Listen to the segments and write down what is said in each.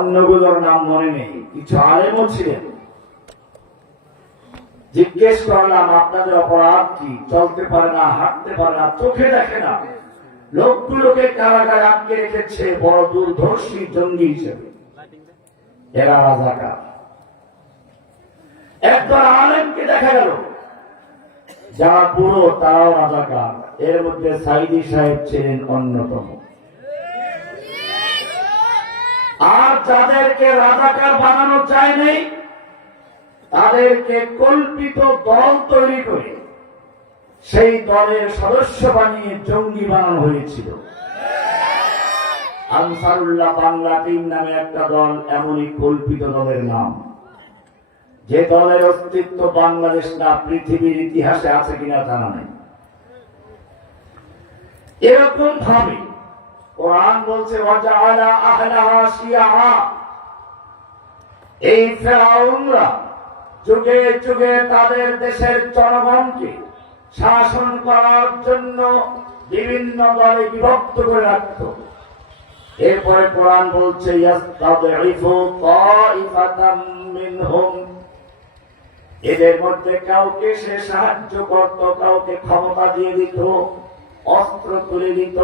অন্যগুলোর নাম মনে নেই। কিছু আলেমও ছিলেন। জিজ্ঞেস করলাম আপনাদের অপরাধ কি? চলতে পারে না, হাঁটতে পারে না, চোখে দেখে না, লোকগুলোকে কারাগারে আটকে রেখেছে বড় দূরদর্শী জঙ্গি হিসেবে। এরা রাজাকার। একবার আলেমকে দেখা গেল যারা পুরো তারাও রাজাকার। এর মধ্যে সাইদি সাহেব ছিলেন অন্যতম। আর যাদেরকে রাজাকার বানানো যায়নি তাদেরকে কল্পিত দল তৈরি করে সেই দলের সদস্য বানিয়ে জঙ্গি বানানো হয়েছিল। আনসারুল্লাহ বাংলা টিম নামে একটা দল এমনই কল্পিত দলের নাম, যে দলের অস্তিত্ব বাংলাদেশ না পৃথিবীর ইতিহাসে আছে কিনা জানা নেই। এরকম ভাবে কোরআন বলছে ওয়াজআলা আহলাহা শিয়া। এই ফেরাউনরা যুগে যুগে তাদের দেশের জনগণকে শাসন করার জন্য বিভিন্ন দলে বিভক্ত করে রাখত। এরপরে কোরআন বলছে ইয়াস্তাদঈফু তাইফাতাম মিনহুম, এদের মধ্যে কাউকে সে সাহায্য করত, কাউকে ক্ষমতা দিয়ে দিত, অস্ত্র তুলে দিত,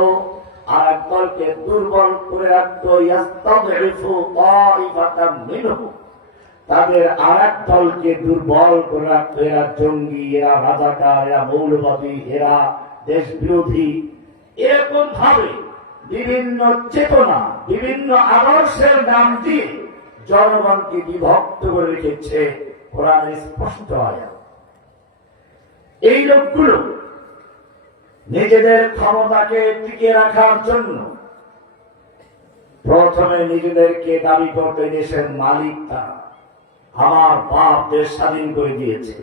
আর এক দলকে দুর্বল করে রাখত। ইয়াস্তাদঈফু তাইফাতাম মিনহুম, তাদের আর এক দলকে দুর্বল করে রাখত। এরা জঙ্গি, এরা রাজাকার, এরা মৌলবাদী, এরা দেশ বিরোধী। এরকম ভাবে বিভিন্ন চেতনা, বিভিন্ন আদর্শের নাম দিয়ে জনগণকে বিভক্ত করে রেখেছে কোরআনের স্পষ্ট আয়াত। এই লোকগুলো নিজেদের ক্ষমতাকে টিকিয়ে রাখার জন্য প্রথমে নিজেদেরকে দাবি করতে দেশের মালিক তারা। আমার বাপ দেশ স্বাধীন করে দিয়েছে।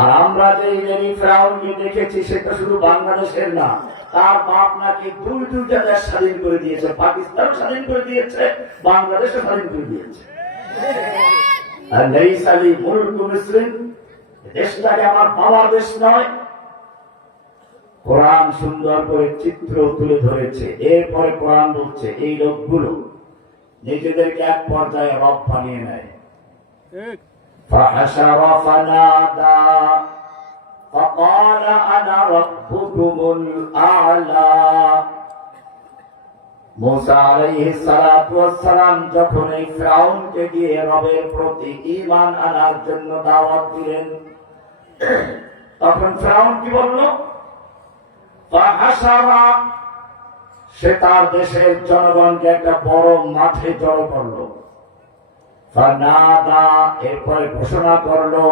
আর আমরা যে লেনি ফেরাউনকে দেখেছি সেটা শুধু বাংলাদেশের না, তার বাপ নাকি দুইটা দেশ স্বাধীন করে দিয়েছে। পাকিস্তান স্বাধীন করে দিয়েছে, বাংলাদেশও স্বাধীন করে দিয়েছে। আর লাইসা লি মুলকু মিসর, দেশটাকে আমার বাবার দেশ নয়। কোরআন সুন্দর করে চিত্র তুলে ধরেছে। এরপরে কোরআন বলছে এই লোকগুলো নিজেদেরকে এক পর্যায়ে রব বানিয়ে নেয়। فحشر فنادى فقال أنا ربكم الأعلى। মুসা আলাইহিস সালাতু ওয়াস সালাম যখন এই ফিরআউনকে দিয়ে রবের প্রতি ঈমান আনার জন্য দাওয়াত দিলেন, তখন ফিরআউন কি বলল? ফাহাশারা, সে তার দেশের জনগণকে একটা বড় মাঠে জড়ো করলো। ফানাদা, এরপরে ঘোষণা করলো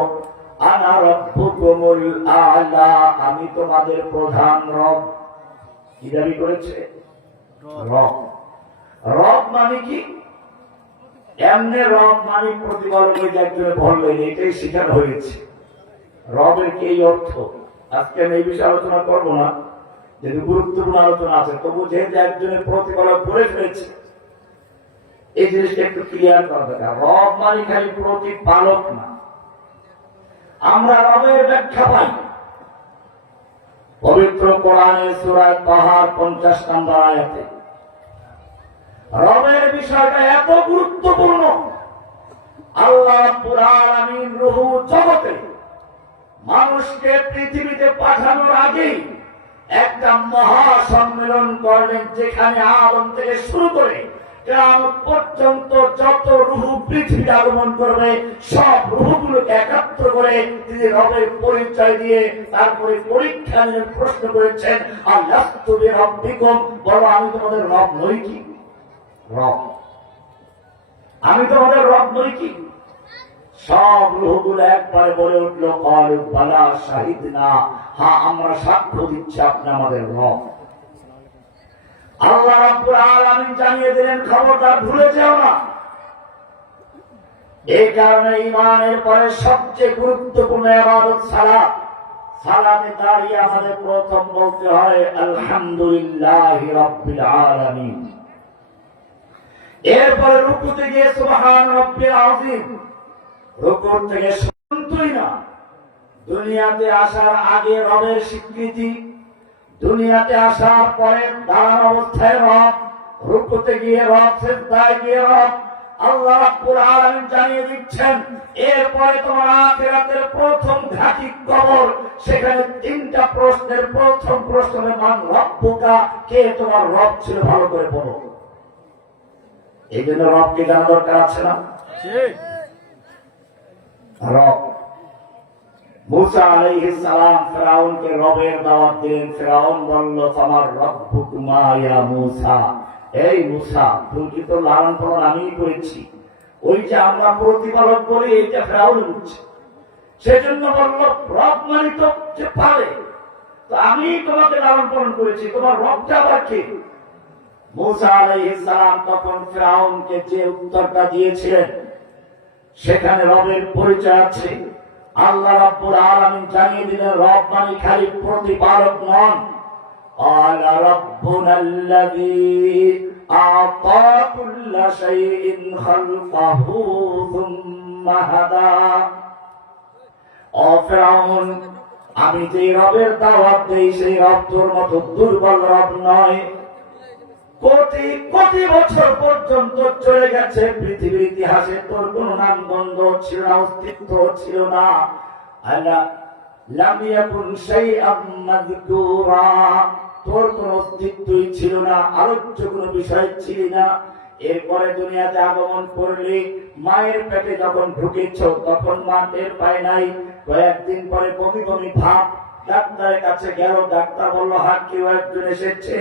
আনা রাব্বুকুমুল আ'লা, আমি তোমাদের প্রধান রব। কি দাবি করেছে? রব। রব মানে কি? এমনি রব মানে প্রতিপালকের একজনে বললেন, এটাই শিখানো হয়েছে। রবের কি এই অর্থ? আজকে আমি এই বিষয়ে আলোচনা করবো না, যেহেতু গুরুত্বপূর্ণ আলোচনা আছে, তবু যেহেতু একজনের প্রতিপালক বলে ফেলেছে এই জিনিসটা একটু ক্লিয়ার করা দরকার। রব মানে খালি প্রতিপালক না। আমরা রবের ব্যাখ্যা পাই পবিত্র কোরআনে সূরা তাহার 50 নম্বর আয়াতে। রবের বিষয়টা এত গুরুত্বপূর্ণ, আল্লাহ রাব্বুল আলামিন রুহু জগতে মানুষকে পৃথিবীতে পাঠানোর আগেই একটা মহা সম্মেলন করলেন, যেখানে আদম থেকে শুরু করে কিয়ামত পর্যন্ত যত রূহ পৃথিবীতে আগমন করবে সব রূহগুলোকে একাত্র করে তিনি রবের পরিচয় দিয়ে তারপরে পরীক্ষা নিয়ে প্রশ্ন করেছেন, আলাস্তু বিরাব্বিকুম, বলো আমি তোমাদের রব নই কি? রব, আমি তোমাদের রব নই কি? সব রূহগুলো একবারে বলে উঠলো ক্বালু বালা শাহিদনা, হ্যাঁ আমরা সাক্ষ্য দিচ্ছি আপনি আমাদের রব। আল্লাহ রাব্বুল আলামিন জানিয়ে দিলেন, খবরদার ভুলে যেও না। এই কারণে ঈমানের পরে সবচেয়ে গুরুত্বপূর্ণ ইবাদত সালাত। সালাতে দাঁড়িয়ে আমাদের প্রথম বলতে হয় আলহামদুলিল্লাহি রাব্বিল আলামিন। এরপরে রুকুতে গিয়ে সুবহান রাব্বিল আযীম। রুকু থেকে শুনতই না, দুনিয়াতে আসার আগে রবের স্বীকৃতি, দুনিয়াতে আসার পরে দাঁড়ানো অবস্থায় রব, রুকুতে গিয়ে রব, সিজদায় গিয়ে রব, আল্লাহ রাব্বুল আলামিন জানিয়ে দিচ্ছেন এরপরে তোমার আখিরাতের প্রথম ঘাঁটি কবর। সেখানে তিনটা প্রশ্নের প্রথম প্রশ্নের মান রব্বুকা, কে তোমার রব ছিল, ভালো করে বলো। এই জন্য রবকে জানা দরকার আছে না? রব। মুসা আলাইহিস সালাম ফেরাউনকে রবের দাওয়াত দিলেন। ফেরাউন বলল তোমার রব্বুকুমা ইয়া মুসা, এই মুসা তুমি কি তো লালন পালন আমিই করেছি, ওই যে আমরা প্রতিপালক বলি এইটা ফেরাউন বুঝছে, সেজন্য বলল রব মানে তো যে পারে, তো আমি তোমাকে লালন পালন করেছি, তোমার রবটা আবার কে? মুসা আলাইহিস সালাম তখন ফেরাউনকে যে উত্তরটা দিয়েছিলেন সেখানে রবের পরিচয় আছে। আল্লাহ রাব্বুল আলামিন জানিয়ে দিলেন রব মানে খালি প্রতিপালক নন। قال ربنا الذي أعطى كل شيء خلقه ثم هدى। ও ফেরাউন, আমি যে রবের দাওয়াত দেই সেই রব তোর মতো দুর্বল রব নয়। কোটি কোটি বছর পর্যন্ত চলে গেছে পৃথিবীর ইতিহাসে, তোর কোন নাম গন্ধ ছিল না, অস্তিত্ব ছিল না। আল্লাহ লাম ইয়াকুন শাইআম মাযকুরা, তোর কোন অস্তিত্বই ছিল না, আলোচ্য কোন বিষয় ছিল না। এরপরে দুনিয়াতে আগমন করলি, মায়ের পেটে যখন ঢুকেছ তখন মা টের পায় নাই। কয়েকদিন পরে বমি বমি ভাব, ডাক্তারের কাছে গেল, ডাক্তার বলল হাত কেউ একজন এসেছে।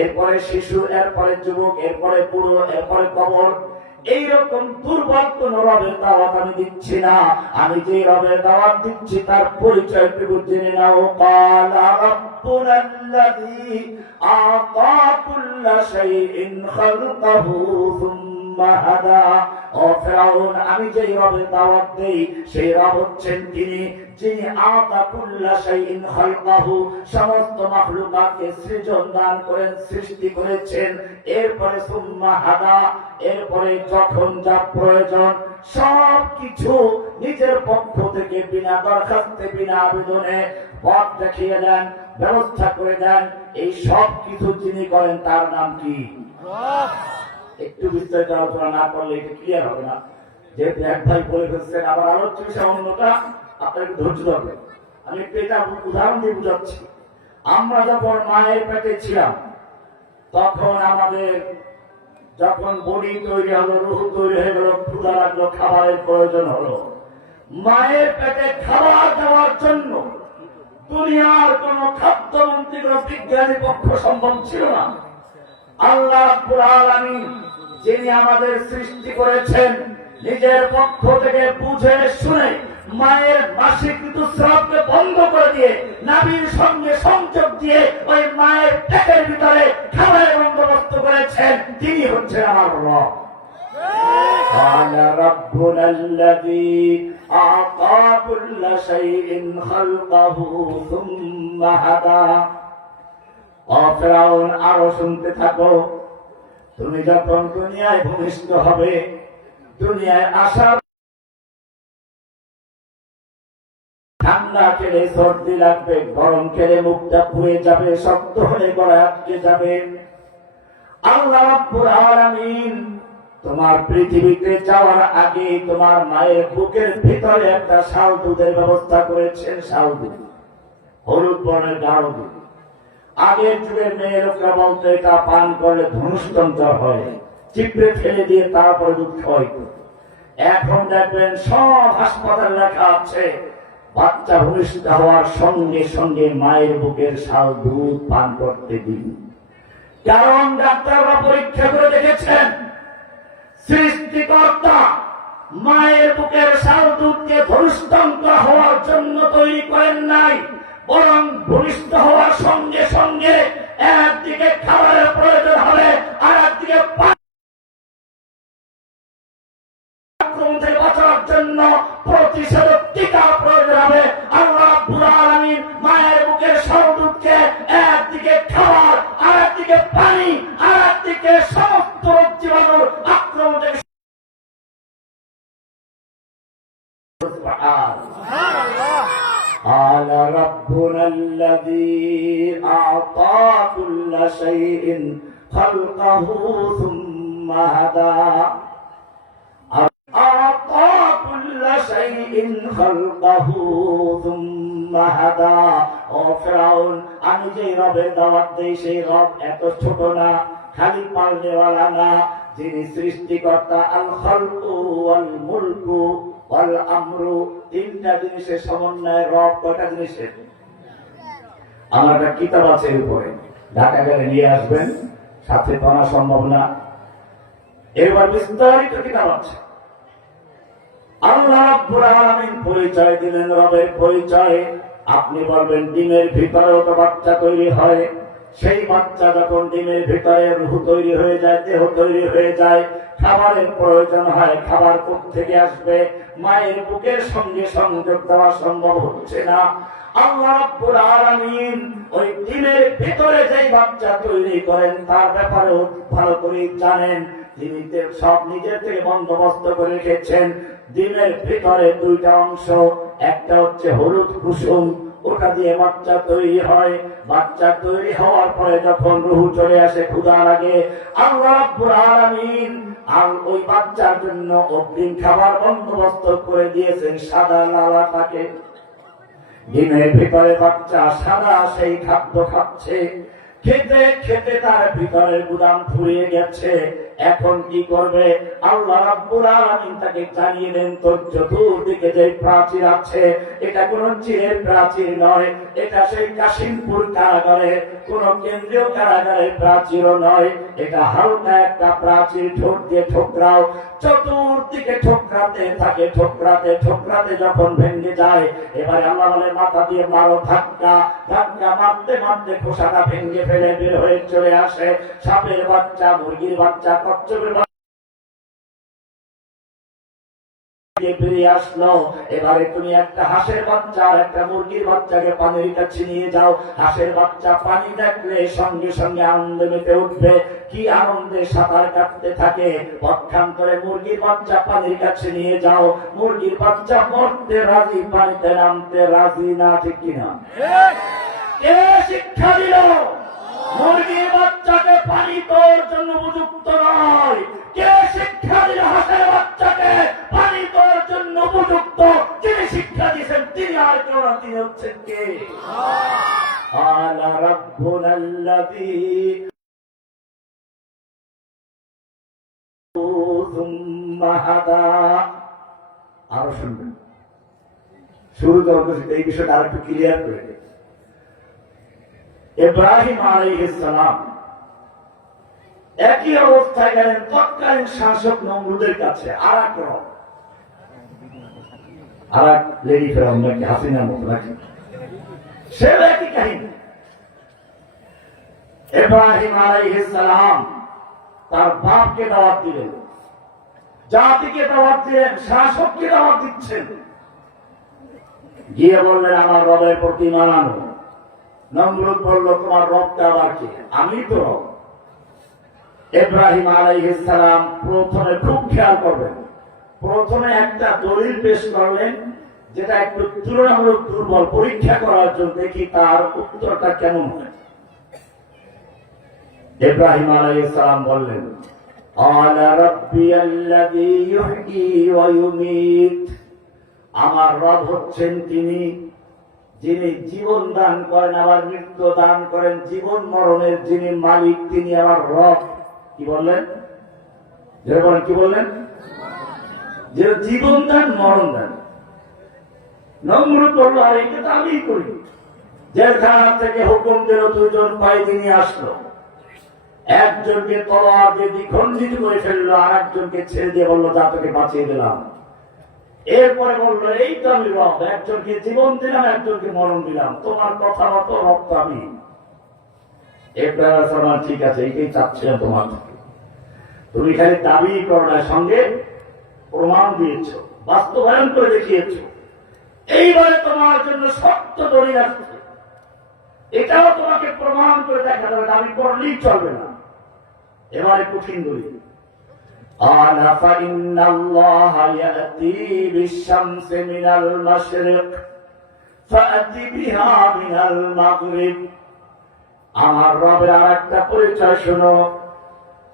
এরপরে শিশু, এরপরে যুবক, এরপরে বুড়ো, এরপরে কবর। এইরকম দুর্বল কোন রবের দাওয়াত আমি দিচ্ছি না। আমি যে রবের দাওয়াত দিচ্ছি তার পরিচয় একটু জেনে নাও। কালা রাব্বুনাল্লাযী আ'তা কুল্লা শাইইন খালকাহু সুম্মা হাদা। ও ফেরাউন, আমি যে রবের দাওয়াত দেই সেই রব হচ্ছেন তিনি যিনি আ'তা কুল্লা শাইইন খালকাহু, সমস্ত মাখলুকাতকে সৃজন দান করেন, সৃষ্টি করেছেন। এরপরে সুম্মা হাদা, এরপরে যখন যা প্রয়োজন সব কিছু নিজের পক্ষ থেকে বিনা দরখাস্তে বিনা আবেদনে পথ দেখিয়ে দেন, ব্যবস্থা করে দেন। এই সব কিছু যিনি করেন তার নাম কি? একটু বিস্তারিত আলোচনা না করলে এটা ক্লিয়ার হবে না। যেহেতু এক ভাই বলে ফেলছেন, আবার আলোচ্য বিষয় অন্যটা, আপনাকে ধৈর্য ধরবে। আমি একটু এটা উদাহরণ দিয়ে বুঝাচ্ছি। আমরা যখন মায়ের পেটে ছিলাম তখন আমাদের যখন বডি তৈরি হলো, রুহ তৈরি হয়ে গেল, ক্ষুধা লাগলো, খাবারের প্রয়োজন হলো। মায়ের পেটে খাবার দেওয়ার জন্য দুনিয়ার কোন খাদ্যমন্ত্রী, কোন বিজ্ঞানী পক্ষ সম্ভব ছিল না। আল্লাহ রাব্বুল আলামিন যিনি আমাদের সৃষ্টি করেছেন, নিজের পক্ষ থেকে বুঝে শুনে মায়ের মাসিক ঋতুস্রাবকে বন্ধ করে দিয়ে নাভির সঙ্গে সংযোগ দিয়ে ওই মায়ের পেটের ভিতরে খাবারের বন্দোবস্ত করেছেন, তিনি হচ্ছেন আমার রব। ربنا الذي أعطى كل شيء خلقه ثم هدى। ফেরাউন, আরো শুনতে থাকো। তুমি যখন দুনিয়ায় ভূমিষ্ঠ হবে, দুনিয়ায় আসার ঠান্ডা খেলে সর্দি লাগবে, গরম খেলে মুখটা পুড়ে যাবে, শক্ত হলে গলায় আটকে যাবে। আল্লাহ রাব্বুল আলামিন তোমার পৃথিবীতে যাওয়ার আগে তোমার মায়ের বুকের ভিতরে একটা শাল দুধের ব্যবস্থা করেছেন। শাল দুধ, হলুদ বর্ণের গাঢ় দুধ। আগের যুগের মেয়ে লোকরা বলতো এটা পান করলে ধনুষ্টন্ত হয়, চিপড়ে ফেলে দিয়ে তারপরে দুধ খাওয়াইতো। এখন দেখবেন সব হাসপাতাল লেখা আছে বাচ্চা ভূমিষ্ঠ হওয়ার সঙ্গে সঙ্গে মায়ের বুকের শাল দুধ পান করতে দিন। কারণ ডাক্তাররা পরীক্ষা করে দেখেছেন সৃষ্টিকর্তা মায়ের বুকের শাল দুধকে ধনুষ্টন্ত হওয়ার জন্য তৈরি করেন নাই, বরং ভূমিষ্ঠ হওয়ার সঙ্গে সঙ্গে একদিকে খাবারের প্রয়োজন হবে, আর একদিকে আক্রমণ থেকে বাঁচার জন্য প্রতিষেধক টিকা প্রয়োজন হবে। আল্লাহ রাব্বুল আলামিন মায়ের বুকের শাল দুধকে একদিকে খাবার, আর একদিকে পানি, আর একদিকে সমস্ত রোগ জীবাণুর আক্রমণ থেকে قال ربنا الذي أعطى كل شيء خلقه ثم هدى। খালকাহু সুম্মা হাদা। ও ফিরাউন, আমি যে রবের দাওয়াত দেই সেই রব এত ছোট না, খালি পালনেওয়ালা না, যিনি সৃষ্টিকর্তা। আল খালকু ওয়াল মুলকু ওয়াল আমরু, তিনটা জিনিসের সমন্বয়ে রব। কয়টা জিনিসের? আমার একটা কিতাব আছে এর উপরে, ঢাকা গেলে নিয়ে আসবেন, সাথে তো আনা সম্ভব না। এবার বিস্তারিত কিতাব আছে। আল্লাহ রাব্বুল আলামিন পরিচয় দিলেন রবের পরিচয়। আপনি বলবেন ডিমের ভিতরেও তো বাচ্চা তৈরি হয়, সেই বাচ্চা যখন ডিমের ভিতরে রূহ তৈরি হয়ে যায়, দেহ তৈরি হয়ে যায়, খাবারের প্রয়োজন হয়, খাবার কোত্থেকে আসবে? মায়ের বুকের সঙ্গে সংযোগ দেওয়া সম্ভব হচ্ছে না। আল্লাহ রাব্বুল আলামিন ওই ডিমের ভিতরে যেই বাচ্চা তৈরি করেন তার ব্যাপারেও ভালো করে জানেন। তিনি সব নিজের থেকে বন্দোবস্ত করে রেখেছেন। ডিমের ভিতরে দুইটা অংশ, একটা হচ্ছে হলুদ কুসুম, ওটা দিয়ে বাচ্চা তৈরি হয়। বাচ্চা তৈরি হওয়ার পরে যখন রূহ চলে আসে, ক্ষুধা লাগে, আল্লাহ রাব্বুল আলামিন আর ওই বাচ্চার জন্য অগ্রিম খাবার বন্দোবস্ত করে দিয়েছেন, সাদা লালাটাকে। ডিমের ভিতরে বাচ্চা সাদা সেই খাদ্য খাচ্ছে, খেতে খেতে তার ভিতরে গুদাম ফুরিয়ে গেছে। এখন কি করবে? আল্লাহ রাব্বুল আলামিন তাকে জানিয়ে দেন, তোর চতুর্দিকে যে প্রাচীর আছে এটা কোন চিরের প্রাচীর নয়, এটা সেই কাশিমপুর কারাগারে কোন কেন্দ্রীয় কারাগারের প্রাচীরও নয়, এটা হালকা একটা প্রাচীর, ঠোঁট দিয়ে ঠোকরাও। চতুর্দিকে ঠোকরাতে থাকে, ঠোকরাতে ঠোকরাতে যখন ভেঙে যায়, এবারে আল্লাহ বলে মাথা দিয়ে মারো ধাক্কা। ধাক্কা মারতে মারতে খোসাটা ভেঙে ফেলে বের হয়ে চলে আসে সাপের বাচ্চা, মুরগির বাচ্চা, কচ্ছপের বাচ্চা বেরিয়ে আসলো। এবারে তুমি একটা হাঁসের বাচ্চা আর একটা মুরগির বাচ্চাকে পানির কাছে নিয়ে যাও। হাঁসের বাচ্চা পানি দেখলে সঙ্গে সঙ্গে আনন্দে মেতে উঠবে, কি আনন্দে সাঁতার কাটতে থাকে। পক্ষান্তরে মুরগির বাচ্চা পানির কাছে নিয়ে যাও, মুরগির বাচ্চা মরতে রাজি, পানিতে নামতে রাজি না। ঠিক কিনা? কে শিক্ষা দিল মুরগির বাচ্চাকে পানি তোর জন্য উপযুক্ত নয়? কে শিক্ষা দিল হাঁসের বাচ্চাকে পানি তোর জন্য উপযুক্ত? যিনি শিক্ষা দিয়েছেন তিনি আর কেউ না, তিনি হচ্ছেন কে? আলা রাব্বুনাল্লাযী সুম্মা হাদা। আরো শুনবেন, শুরুতে এই বিষয়টা আর একটু ক্লিয়ার করে দিই। ইব্রাহিম আলাইহিস সালাম একই অবস্থায় গেলেন তৎকালীন শাসক নমরুদের কাছে। আর এক লেডি ফেরাউন নাকি হাসিনার মতো নাকি, সে একই কাহিনী। ইব্রাহিম আলাইহিস সালাম তার বাপকে দাওয়াত দিলেন, জাতিকে দাওয়াত দিলেন, শাসককে দাওয়াত দিচ্ছেন। গিয়ে বললেন আমার রবের প্রতি মানানো। নমরুদ বলল তোমার রবটা আবার কি? আমি তো রব। ইব্রাহিম আলাইহিস সালাম প্রথমে খুব খেয়াল করবেন, প্রথমে একটা দলিল পেশ করলেন যেটা একটু তুলনামূলক দুর্বল, পরীক্ষা করার জন্য দেখি তার উত্তরটা কেমন হয়। ইব্রাহিম আলাইহিস সালাম বললেন আলা রাব্বিয়াল্লাযী ইউহয়ী ওয়া ইউমীত। আমার রব হচ্ছেন তিনি যিনি জীবন দান করেন আবার মৃত্যু দান করেন, জীবন মরণের যিনি মালিক তিনি আমার রব। কি বললেন? কি বললেন? যে জীবন দান মরণ দান। নমরুদ বলল আর এটা তো আমি করি। জেলখানা থেকে হুকুম দিল, দুজন কয়েদি নিয়ে আসলো, একজনকে তলোয়ার দিয়ে দ্বিখণ্ডিত করে ফেললো, আর একজনকে ছেড়ে দিয়ে বললো যা তোকে বাঁচিয়ে দিলাম। এরপরে বললো এই তো আমি রব, একজনকে জীবন দিলাম একজনকে মরণ দিলাম, তোমার কথা মতো রব তো আমি। ইব্রাহিম ঠিক আছে, এইটাই চাচ্ছিলাম তোমার থেকে, তুমি খালি দাবি করো না, সঙ্গে প্রমাণ দিয়েছ, বাস্তবায়ন করে দেখিয়েছ। এইবারে তোমার জন্য শক্ত দলিল আসছে, এটাও তোমাকে প্রমাণ করে দেখা যাবে, দাবি করলেই চলবে না। এবারে কঠিন দলিল। قال فإن الله يأتي بالشمس من المشرق فأت بها من المغرب। আমার রবের আরেকটা পরিচয় শোনো,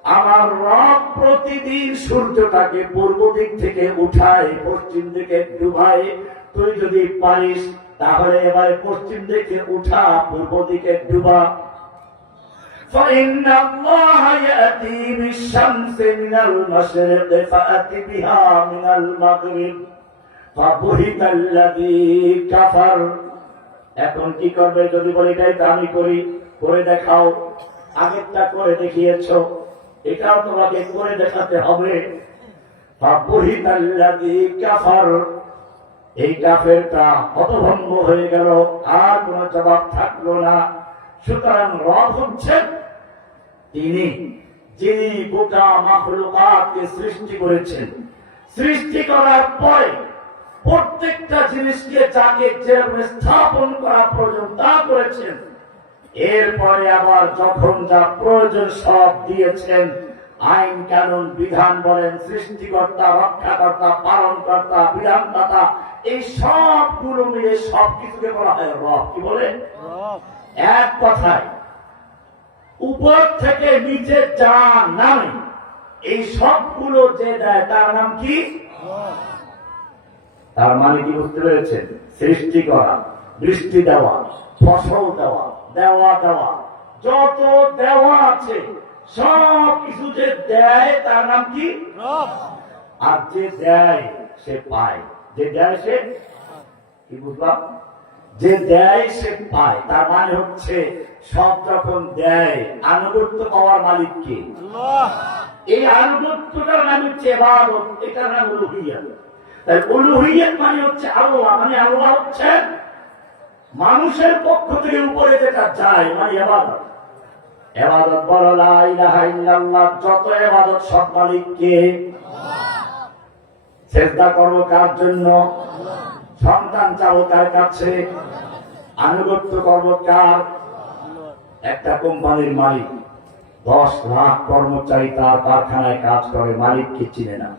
আমার রব প্রতিদিন সূর্যটাকে পূর্ব দিক থেকে উঠায়, পশ্চিম দিকে ডুবায়, তুই যদি পারিস তাহলে এবারে পশ্চিম দিকে উঠা, পূর্ব দিকে ডুবা। فإن الله يأتي بالشمس من المشرق فأت بها من المغرب فبهت الذي كفر। এখন কি করবে? যদি বলি এটাই তো আমি করি, করে দেখাও। আগেরটা করে দেখিয়েছো, এটাও তোমাকে করে দেখাতে হবে। فبهت الذي كفر, এই কাফেরটা হতভম্ব হয়ে গেল, আর কোন জবাব থাকলো না। সুতরাং রব হচ্ছেন তিনি যিনি গোটা মাখলুকাতকে সৃষ্টি করেছেন। সৃষ্টি করার পরে প্রত্যেকটা জিনিসকে যাকে যেভাবে স্থাপন করা প্রয়োজন তা করেছেন। এরপরে আবার যখন যা প্রয়োজন সব দিয়েছেন। আইন কানুন বিধান বলেন, সৃষ্টিকর্তা, রক্ষাকর্তা, পালনকর্তা, বিধানদাতা, এই সবগুলো মিলে সবকিছুকে বলা হয় রব। কি বলে? এক কথায় উপর থেকে নিচে যা নামে এই সবগুলো যে দেয় তার নাম কি? তার মানে কি বুঝতে পেরেছেন? সৃষ্টি করা, বৃষ্টি দেওয়া, ফসল দেওয়া, দেওয়া দেওয়া, যত দেওয়া আছে সব কিছু যে দেয় তার নাম কি? আর যে দেয় সে পায়, যে দেয় সে কি, বুঝলাম? যে দেয় সে পায়, তার মানে হচ্ছে সব যখন দেয় আনুগত্য পাওয়ার মালিক কে? এই আনুগত্যটার নাম হচ্ছে ইবাদত, এটার নাম উলুহিয়্যাত। তাই উলুহিয়্যাত মানে হচ্ছে আল্লাহ, মানে আল্লাহ হচ্ছে মানুষের পক্ষ থেকে উপরে যেটা যায়, মানে ইবাদত। ইবাদত বলো লা ইলাহা ইল্লাল্লাহ, যত ইবাদত সব মালিক কে? সিজদা করব কার জন্য? সন্তান চাবো কার কাছে? আনুগত্য করব কার? একটা কোম্পানির মালিক 10 লাখ কর্মচারী তার কারখানায় কাজ করে, মালিককে চিনে না।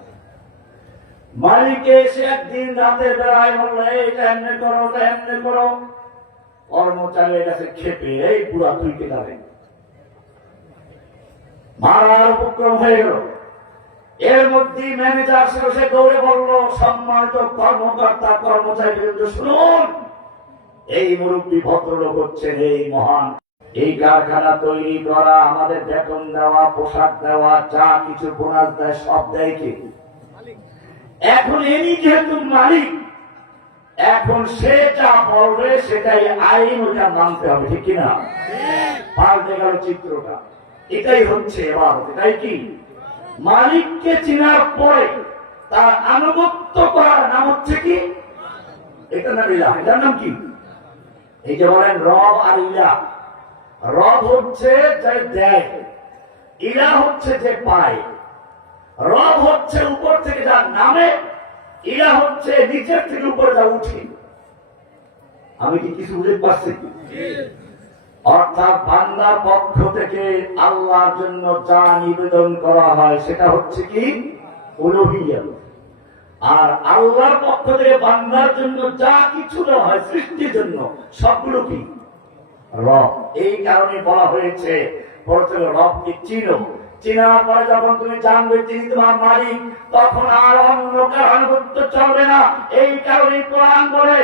মালিককে এসে একদিন রাতের বেলায় বললো এইটা এমনি করো, ওটা এমনি করো। কর্মচারীর কাছে খেপে, এই পুরা তুই কে যাবে, মারার উপক্রম হয়ে গেল। এর মধ্যে ম্যানেজার ছিল, সে দৌড়ে বলল সম্মানিত কর্মকর্তা কর্মচারী, শুনুন, এই মুরব্বী ভদ্রলোক হচ্ছেন এই মহান, এই কারখানা তৈরি করা, আমাদের বেতন দেওয়া, পোশাক দেওয়া, যা কিছু বোনাস দেয় সব দেয় কে? এখন এনি যেহেতু মালিক, এখন সে যা বলবে সেটাই আইন, ওটা মানতে হবে, ঠিক কিনা? পাল্টে গেল চিত্রটা। এটাই হচ্ছে ইবাদত। এটাই কি? মালিককে চিনার পরে তার আনুগত্য করার নাম হচ্ছে কি? এটা নাম ইলাহ। এটার নাম কি? এই যে বলেন রব আর ইলাহ। রব হচ্ছে যে দেয়, ইলাহ হচ্ছে যে পায়। রব হচ্ছে উপর থেকে যা নামে, ইলাহ হচ্ছে নিচের থেকে উপরে যা উঠে। আমি কি কিছু বুঝতে পারছি? অর্থাৎ বান্দার পক্ষ থেকে আল্লাহর জন্য যা নিবেদন করা হয় সেটা হচ্ছে কি? উলুহিয়্যাত। আর আল্লাহর পক্ষ থেকে বান্দার জন্য যা কিছু দেওয়া হয় সৃষ্টির জন্য সবগুলো কি? রব। এই কারণে বলা হয়েছে প্রথমে রবকে চিনো, চিনার পরে যখন তুমি জানবে তিনি তোমার মালিক, তখন আর অন্য কারো আনুগত্য চলবে না। এই কারণে কোরআন বলে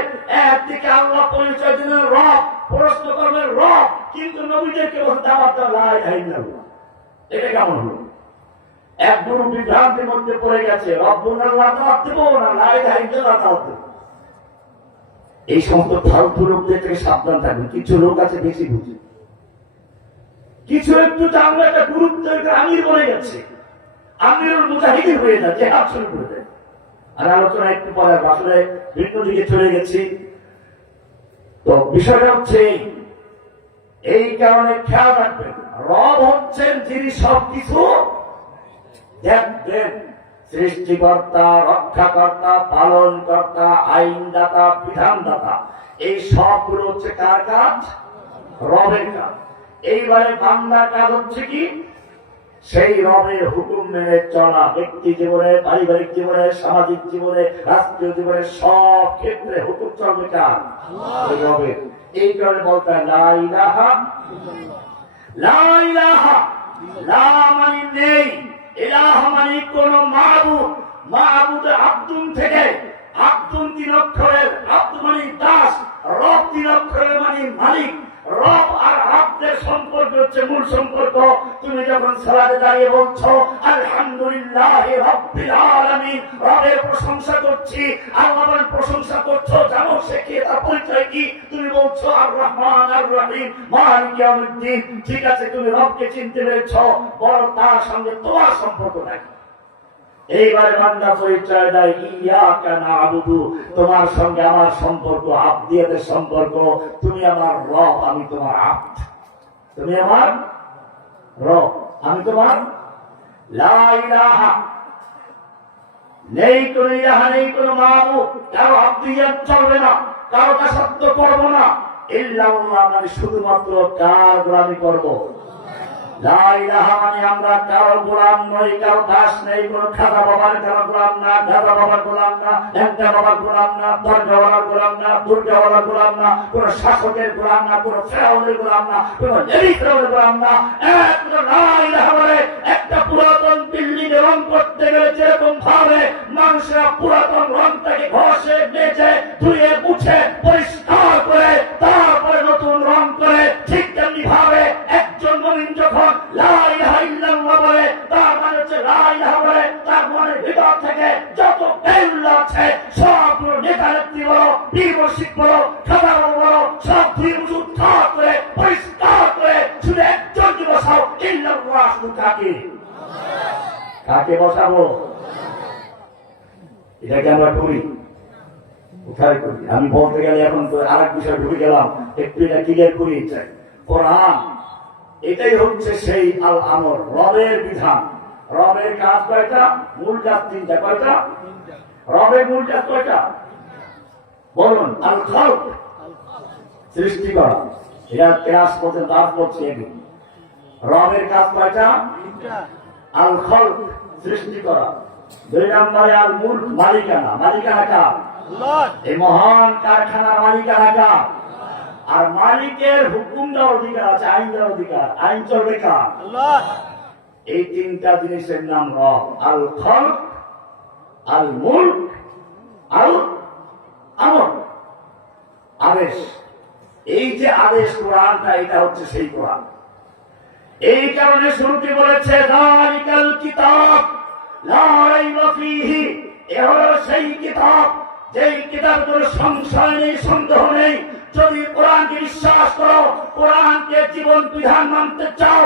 একদিকে আল্লাহ পরিচয় দিলেন রব, প্রশ্ন করবেন রব, কিন্তু নবীদেরকে বলতে দাওয়াত দাও লা ইলাহা ইল্লাল্লাহ। এটা কেমন হলো? এক গুরু বিভ্রান্তির মধ্যে পড়ে গেছে, রব্বুনাল্লাহ দাওয়াত দেব না লা ইলাহা ইল্লাল্লাহ দাওয়াত দেব। এই সমস্ত ফালতু লোকদের থেকে সাবধান থাকবেন। কিছু লোক আছে বেশি বুঝে, কিছু একটু জানলে একটা গুরুত্ব আমির বলে গেছে, আমিরুল মুজাহিদিন হয়ে যায়, জেহাদ শুরু করে দেয়। আর আলোচনা একটু পরে আসলে ভিন্ন দিকে চলে গেছি। তো বিষয়টা হচ্ছে এই কারণে খেয়াল রাখবেন, রব হচ্ছেন যিনি সবকিছু দেখবেন, সৃষ্টিকর্তা, রক্ষাকর্তা, পালনকর্তা, আইনদাতা, বিধানদাতা, এই সবগুলো হচ্ছে কার কাজ? রবের কাজ। এইবারে বান্দার কাজ হচ্ছে কি? সেই রবের হুকুম মেনে চলা, ব্যক্তি জীবনে, পারিবারিক জীবনে, সামাজিক জীবনে, রাষ্ট্রীয় জীবনে সব ক্ষেত্রে হুকুম চলবে কার? রবের। এই কারণে বলতে হয় লা ইলাহা ইল্লাল্লাহ। লা ইলাহা, লা মানে নেই, ইলাহ মানে কোন মাবুদ, মাবুদ আব্দুন থেকে আব্দুল 3 অক্ষরের, আব্দ মানে দাস, রব 3 অক্ষরের মানে মালিক। রব আর আব্দের সম্পর্ক হচ্ছে মূল সম্পর্ক। তুমি যখন সালাতে দাঁড়িয়ে বলছো আলহামদুলিল্লাহি রাব্বিল আলামিন, রবের প্রশংসা করছি, আল্লাহর প্রশংসা করছো, জানো সে কি, তার পরিচয় কি? তুমি বলছো আর রহমান আর রহিম মালিক ইয়াউমিদ্দিন। ঠিক আছে, তুমি রবকে চিনতে পেরেছো, বড় তার সঙ্গে তোমার সম্পর্ক নাই। এইবার বান্দা পরিচয় দেয় ইয়াকা না'বুদু, তোমার সঙ্গে আমার সম্পর্ক আব্দিয়াতের সম্পর্ক। তুমি আমার রব, আমি তোমার আব্দ। তুমি আমার রব, আমি তোমার। লা ইলাহা, নেই কোন ইলাহা, নেই কোন মাবুদ, কারো আব্দিয়াত চলবে না, কারো দাসত্ব করব না। ইল্লাল্লাহ মানে শুধুমাত্র কার গোলামি করব? লা ইলাহা মানে আমরা কারো গোলাম নই, কারো দাস নেই, কোন খাজা বাবার কারো গোলাম না, গাজা বাবার গোলাম না, ল্যাংটা বাবার গোলাম না, দরগাওয়ালার গোলাম না, দুর্গাওয়ালার গোলাম না, কোন শাসকের গোলাম না, কোন ফেরাউনের গোলাম না, কোন লেডি ফেরাউনের গোলাম না। একমাত্র লা ইলাহা বলে একটা পুরাতন বিল্ডিং রং করতে গেলে যেরকম ভাবে মানুষরা পুরাতন রংটাকে ঘষে মেজে ধুয়ে মুছে পরিষ্কার করে তারপরে নতুন রং করে, ঠিক তেমনি ভাবে একজন মুমিন যখন লা ইলাহা ইল্লাল্লাহ বলে, তার মানে হচ্ছে লা ইলাহা বলে তার মনের ভিতর থেকে যত বেউল্লাহ আছে সবগুলো নেতা নেত্রী বলো, বীর মুর্শিদ বলো, খাজা বলো, সব ধুয়ে মুছে উদ্ধার করে পরিষ্কার করে শুধু একজনকে বসাও, ইল্লাল্লাহ। শুধু কাকে? কাকে বসাবো? এটাকে আমরা করি, কোথায় করি? আমি বলতে গেলে এখন তো আর এক বিষয় ঢুকে গেলাম, একটু এটা ক্লিয়ার করি। কোরআন এটাই হচ্ছে সেই আল আমর, রবের বিধান। রবের কাজ কয়টা? মূল কাজ 3টা। কয়টা? রবের মূল কাজ কয়টা বলুন? আল খালক, সৃষ্টি করা। এটা ক্লাস করতে দাস করছে। রবের কাজ কয়টা? আল খালক, সৃষ্টি করা। 2 নম্বরে আল মুলক, মালিকানা। মালিকানা কার? এই মহান কারখানার মালিকানা কার? আর মালিকের হুকুম দেওয়ার অধিকার আছে, আইন দেওয়ার অধিকার। আইন চলবে কার? এই 3টা জিনিসের নাম রব। আল খালক, আল মুলক, আল আমর, আদেশ। এই যে আদেশ কোরআনটা, এটা হচ্ছে সেই কোরআন। এই কারণে শুরুতে বলেছে যালিকাল কিতাব লা রাইবা ফীহি, এ হলো সেই কিতাব যেই কিতাব কোনো সংশয় নেই, সন্দেহ নেই। যদি কোরআনকে বিশ্বাস করো, কোরআনকে জীবন বিধান মানতে চাও,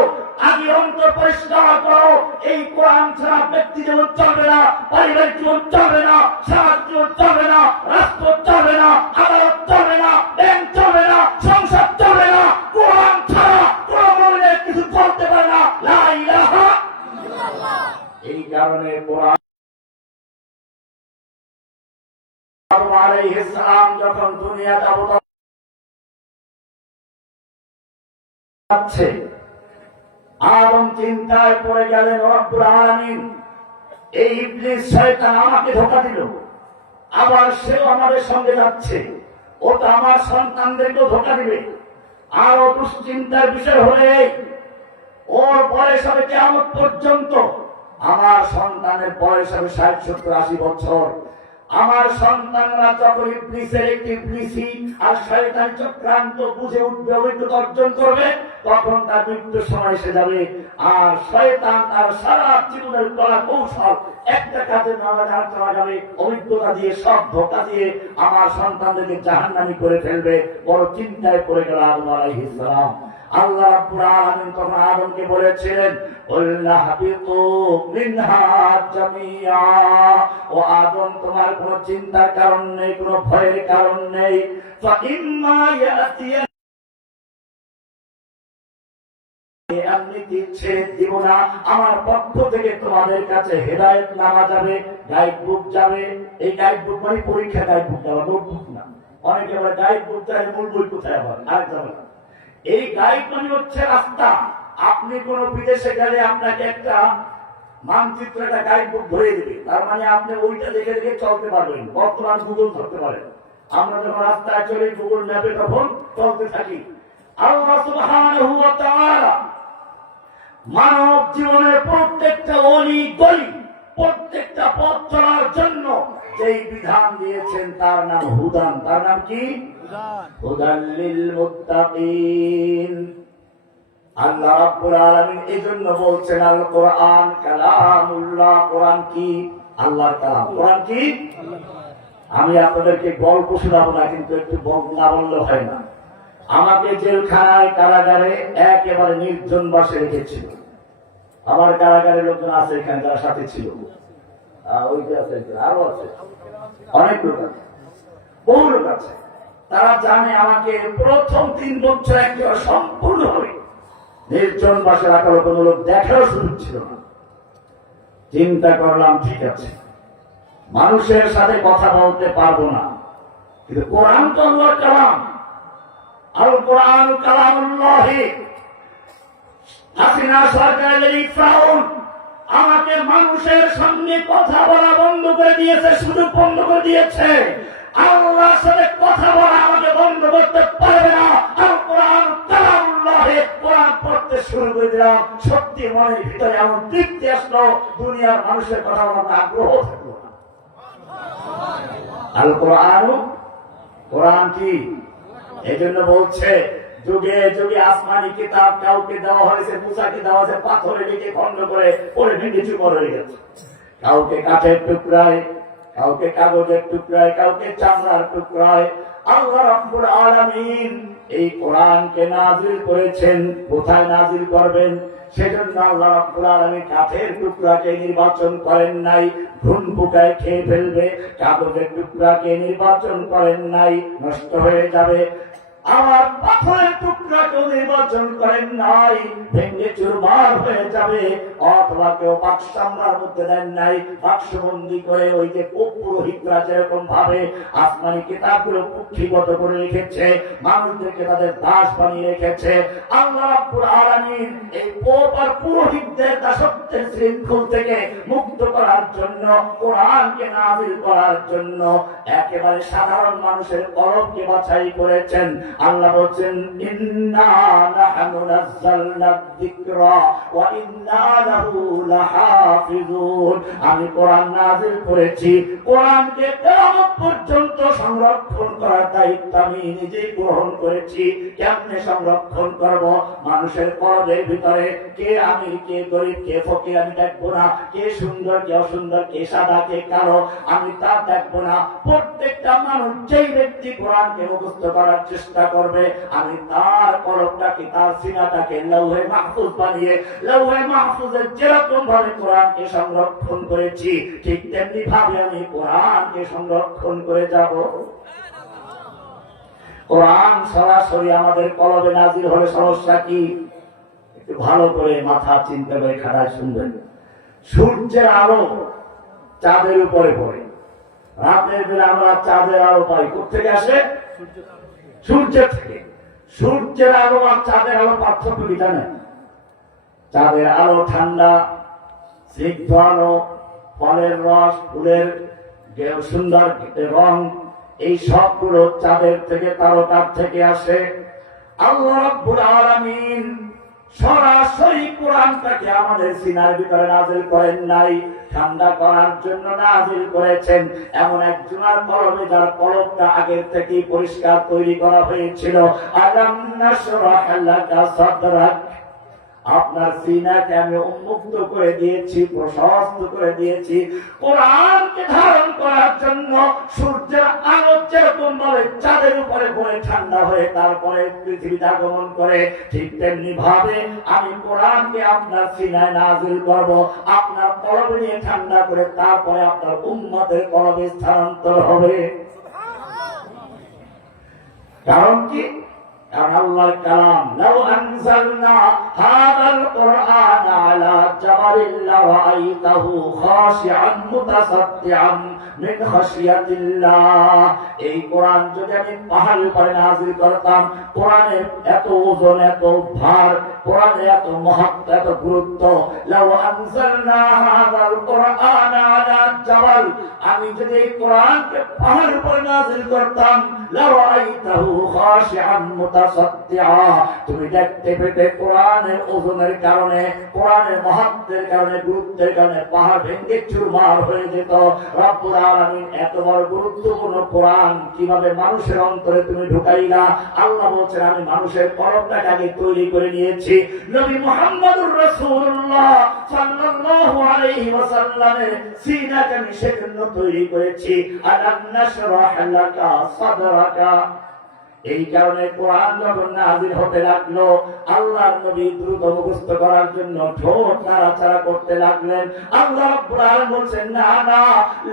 আগে অন্তর পরিষ্কার করো। এই কোরআন ছাড়া ব্যক্তি জীবন চলবে না, পারিবারিক জীবন চলবে না, সমাজ জীবন চলবে না, রাষ্ট্র চলবে না, আদালত চলবে না, ব্যাংক চলবে না, সংসার চলবে না। কোরআন ছাড়া কোন মমিনের কিছু চলতে পারে না। লা ইলাহা ইল্লাল্লাহ। এই কারণে কোরআন আলাইহিস সালাম যখন দুনিয়াতে অবতরণ করছে, আদম চিন্তায় পড়ে গেলেন, রব্বুল আলামিন এই ইবলিস শয়তান আমাকে ধোঁকা দিল, আবার সেও আমাদের সঙ্গে যাচ্ছে, ও তো আমার সন্তানদেরকেও ধোঁকা দিবে। আরো দুশ্চিন্তার বিষয় হলে ওর বয়স হবে কিয়ামত পর্যন্ত, আমার সন্তানের বয়স হবে 60, 70, 80 বছর। আমার সন্তানরা যখন ইবলিসের একটি ইবলিসি আর শয়তান চক্রান্ত বুঝে উঠবে, অভিজ্ঞতা অর্জন করবে, তখন তার মৃত্যুর সময় এসে যাবে। আর শয়তান তার সারা জীবনের কলা কৌশল একটা কাজে নামা যাবে, অভিজ্ঞতা দিয়ে সব ধোঁকা দিয়ে আমার সন্তানদেরকে জাহান্নামী করে ফেলবে। বড় চিন্তায় পড়ে গেল আদম আলাইহিস সালাম। আল্লাহ রাব্বুল আলামিন তখন আদমকে বলেছিলেন, কুলনা হাবিতু মিনহা জামিআ, ও আদম তোমার কোনো চিন্তার কারণ নেই, কোনো ভয়ের কারণ নেই। ফাইম্মা ইয়াতিয়া, আমি ছেড়ে দিব না, আমার পক্ষ থেকে তোমাদের কাছে হেদায়েত নামা যাবে, গাইড বুক যাবে। এই গাইড বুক মানে পরীক্ষা গাইড বুক দেওয়া, নোটবুক না। অনেকে বলে গাইড বুক চাই, মূল বই কোথায় আবার আর যাবে না। এই গাইড মানে হচ্ছে রাস্তা। আপনি কোন বিদেশে গেলে আপনাকে একটা মানচিত্র, একটা গাইড বুক ধরিয়ে দেবে, তার মানে আপনি ওইটা দেখে দেখে চলতে পারবেন। বর্তমান গুগল ধরতে পারেন। আমরা যখন রাস্তায় চলে গুগল ম্যাপে তখন চলতে থাকি। আল্লাহ সুবহানাহু ওয়া তাআলা মানব জীবনের প্রত্যেকটা অলি গলি, প্রত্যেকটা পথ চলার জন্য যেই বিধান দিয়েছেন তার নাম হুদান। তার নাম কি? হুদান লিল মুত্তাকিন। আল্লাহ রাব্বুল আলামিন এজন্য বলছেন আল কোরআন কালামুল্লাহ। কোরআন কি? আল্লাহর কালাম। কোরআন কি? আমি আপনাদেরকে গল্প শোনাবো না, কিন্তু একটু না বললে হয় না। আমাকে জেলখানায় কারাগারে একেবারে নির্জন বাসে রেখেছিল। আমার কারাগারে লোকজন আছে এখানে যারা সাথে ছিল, ওই যে আছে, আরো আছে, অনেক লোক আছে, বহু লোক আছে। তারা জানে আমাকে প্রথম 3 বছর একেবারে সম্পূর্ণভাবে নির্জন বাসে রাখা, কোনো লোক দেখারও সুযোগ ছিল না। চিন্তা করলাম, ঠিক আছে, মানুষের সাথে কথা বলতে পারবো না, কিন্তু কোরআন তো আল্লাহর কালাম। আল কোরআন কালামুল্লাহ। হাসিনা সরকারের ফ্রাউন আমাকে মানুষের সঙ্গে কথা বলা বন্ধ করে দিয়েছে, সুযোগ বন্ধ করে দিয়েছে। আল্লাহর সাথে কথা বলা আমাকে বন্ধ করতে পারবে না। আল কোরআন কালামুল্লাহ। কোরআন পড়তে শুরু করে দিলাম, সত্যি মনের ভিতরে এমন তৃপ্তি আসলো, দুনিয়ার মানুষের কথা বলার আগ্রহ থাকলো না। আল কোরআন, কোরআন কি? এই জন্য বলছে যুগে যুগে আসমানি কিতাব কাউকে দেওয়া হয়েছে, মুসাকে দেওয়া হয়েছে পাথরে লিখে খন্ড করে পরে ভেঙে করে গেছে। কাউকে কাঠের টুকরায়, কাউকে কাগজের টুকরায়, কাউকে চামড়ার টুকরায়। আল্লাহ রাব্বুল আলামিন এই কোরআনকে নাজিল করেছেন। কোথায় নাজিল করবেন? সেজন্য আল্লাহ রাব্বুল আলামিন কাঠের টুকরাকে নির্বাচন করেন নাই, ঘুন পোকায় খেয়ে ফেলবে। কাগজের টুকরাকে নির্বাচন করেন নাই, নষ্ট হয়ে যাবে। আমার পাথরের টুকরাকে নির্বাচন করেন নাই, ভেঙে চুরমার হয়ে যাবে। অথবা কেউ বাক্স চামড়ার মধ্যে দেন নাই, বাক্সবন্দি করে ওই যে পুরোহিতরা যেরকম ভাবে আসমানি কিতাবগুলো কুক্ষিগত করে রেখেছে, মানুষদেরকে তাদের দাস বানিয়ে রেখেছে। আল্লাহ রাব্বুল আলামিন এই পোপ আর পুরোহিতদের দাসত্বের শৃঙ্খল থেকে মুক্ত করার জন্য, কোরআনকে নাযিল করার জন্য একেবারে সাধারণ মানুষের কলমকে বাছাই করেছেন। আল্লাহ বলেন, ইন্না নাহনু নাযালনা যিকরা ওয়া ইন্না লাহু লাহাফিজুন। আমি কোরআন নাযিল করেছি, কোরআনকে কিয়ামত পর্যন্ত সংরক্ষণ করার দায়িত্ব আমি নিজেই গ্রহণ করেছি। কেমনে সংরক্ষণ করব? মানুষের কলবের ভিতরে কে আমি, কে গরিব, কে ফকির আমি দেখবো না, কে সুন্দর, কে অসুন্দর, কে সাদা, কে কালো, আমি তা দেখবো না। প্রত্যেকটা মানুষ যেই ব্যক্তি কোরআনকে মুখস্থ করার চেষ্টা করবে, আমি তার কলবটাকে, তার সিনাটাকে লৌহে মাহফুজ বানিয়ে, লৌহে মাহফুজের যেরকম ভাবে কোরআনকে সংরক্ষণ করেছি, ঠিক তেমনি ভাবে আমি কোরআনকে সংরক্ষণ করে যাব। কোরআন সরাসরি আমাদের কলবে নাজিল হলে সমস্যা কি? একটু ভালো করে মাথা চিন্তা করে খাড়ায় শুনবেন। সূর্যের আলো চাঁদের উপরে পড়ে, রাতের বেলা আমরা চাঁদের আলো পাই কোথেকে আসে? সূর্যের থেকে। সূর্যের আলো আর চাঁদের আলো পার্থক্য কি জানেন? চাঁদের আলো ঠান্ডা, স্নিগ্ধ আলো, ফলের রস, ফুলের সুন্দর রং, এই সবগুলো চাঁদের থেকে, তারকার থেকে আসে। আল্লাহ রাব্বুল আলামিন সরাসরি কোরআনটাকে আমাদের সিনার ভিতরে নাযিল করেন নাই, ঠান্ডা করার জন্য নাযিল করেছেন এমন একজনের কলবে, যার কলবটা আগের থেকে পরিষ্কার তৈরি করা হয়েছিল। আলাম নাশরাহ লাকা সাদরাক, আপনার সিনাকে আমি উন্মুক্ত করে দিয়েছি, প্রশস্ত করে দিয়েছি কোরআনকে ধারণ করার জন্য। সূর্যের আলো যেরকম ভাবে চাঁদের উপরে পড়ে ঠান্ডা হয়ে তারপরে পৃথিবীতে আগমন করে, ঠিক তেমনি ভাবে আমি কোরআনকে আপনার সিনায় নাযিল করব, আপনার কলবে নিয়ে ঠান্ডা করে তারপরে আপনার উম্মতের কলবে স্থানান্তর হবে। কারণ কি? কারণ আল্লাহর কালাম। লাউ আনজালনা হাযাল কুরআন আলা জাবালিন লারাআইতাহু খাশিআন মুতাসাদ্দিআন মিন খাশিয়াতিল্লাহ। এই কোরআন যদি আমি পাহাড়ের উপরে নাযিল করতাম, কোরআনের এত ওজন, এত ভার, কোরআনের এত মহত্ব, এত গুরুত্ব, লাউ আনজালনা হাযাল কুরআন আলা জাবাল, আমি যদি এই কোরআনকে পাহাড়ের উপরে নাযিল করতাম, লারাআইতাহু খাশিআন মুতাসাদ্দিআন মুতাসাদ্দিআ, তুমি দেখতে পেতে কোরআনের ওজনের কারণে, কোরআনের মহত্বের কারণে, গুরুত্বের কারণে পাহাড় ভেঙে চুরমার হয়ে যেত। রব্বুল আলামিন এত বড় গুরুত্বপূর্ণ কোরআন কিভাবে মানুষের অন্তরে তুমি ঢুকাইলা? আল্লাহ বলছেন আমি মানুষের কলবটাকে আগে তৈরি করে নিয়েছি। নবী মুহাম্মদুর রাসূলুল্লাহ সাল্লাল্লাহু আলাইহি ওয়াসাল্লামের সিনাকে আমি সেজন্য তৈরি করেছি। আলাম নাশরাহ লাকা সাদরাকা। এই কারণে কোরআন যখন নাযিল হতে লাগলো, আল্লাহর নবী দ্রুত মুখস্থ করার জন্য ঠোঁট নাড়াচাড়া করতে লাগলেন। আল্লাহ রাব্বুল আলামিন বলছেন না না,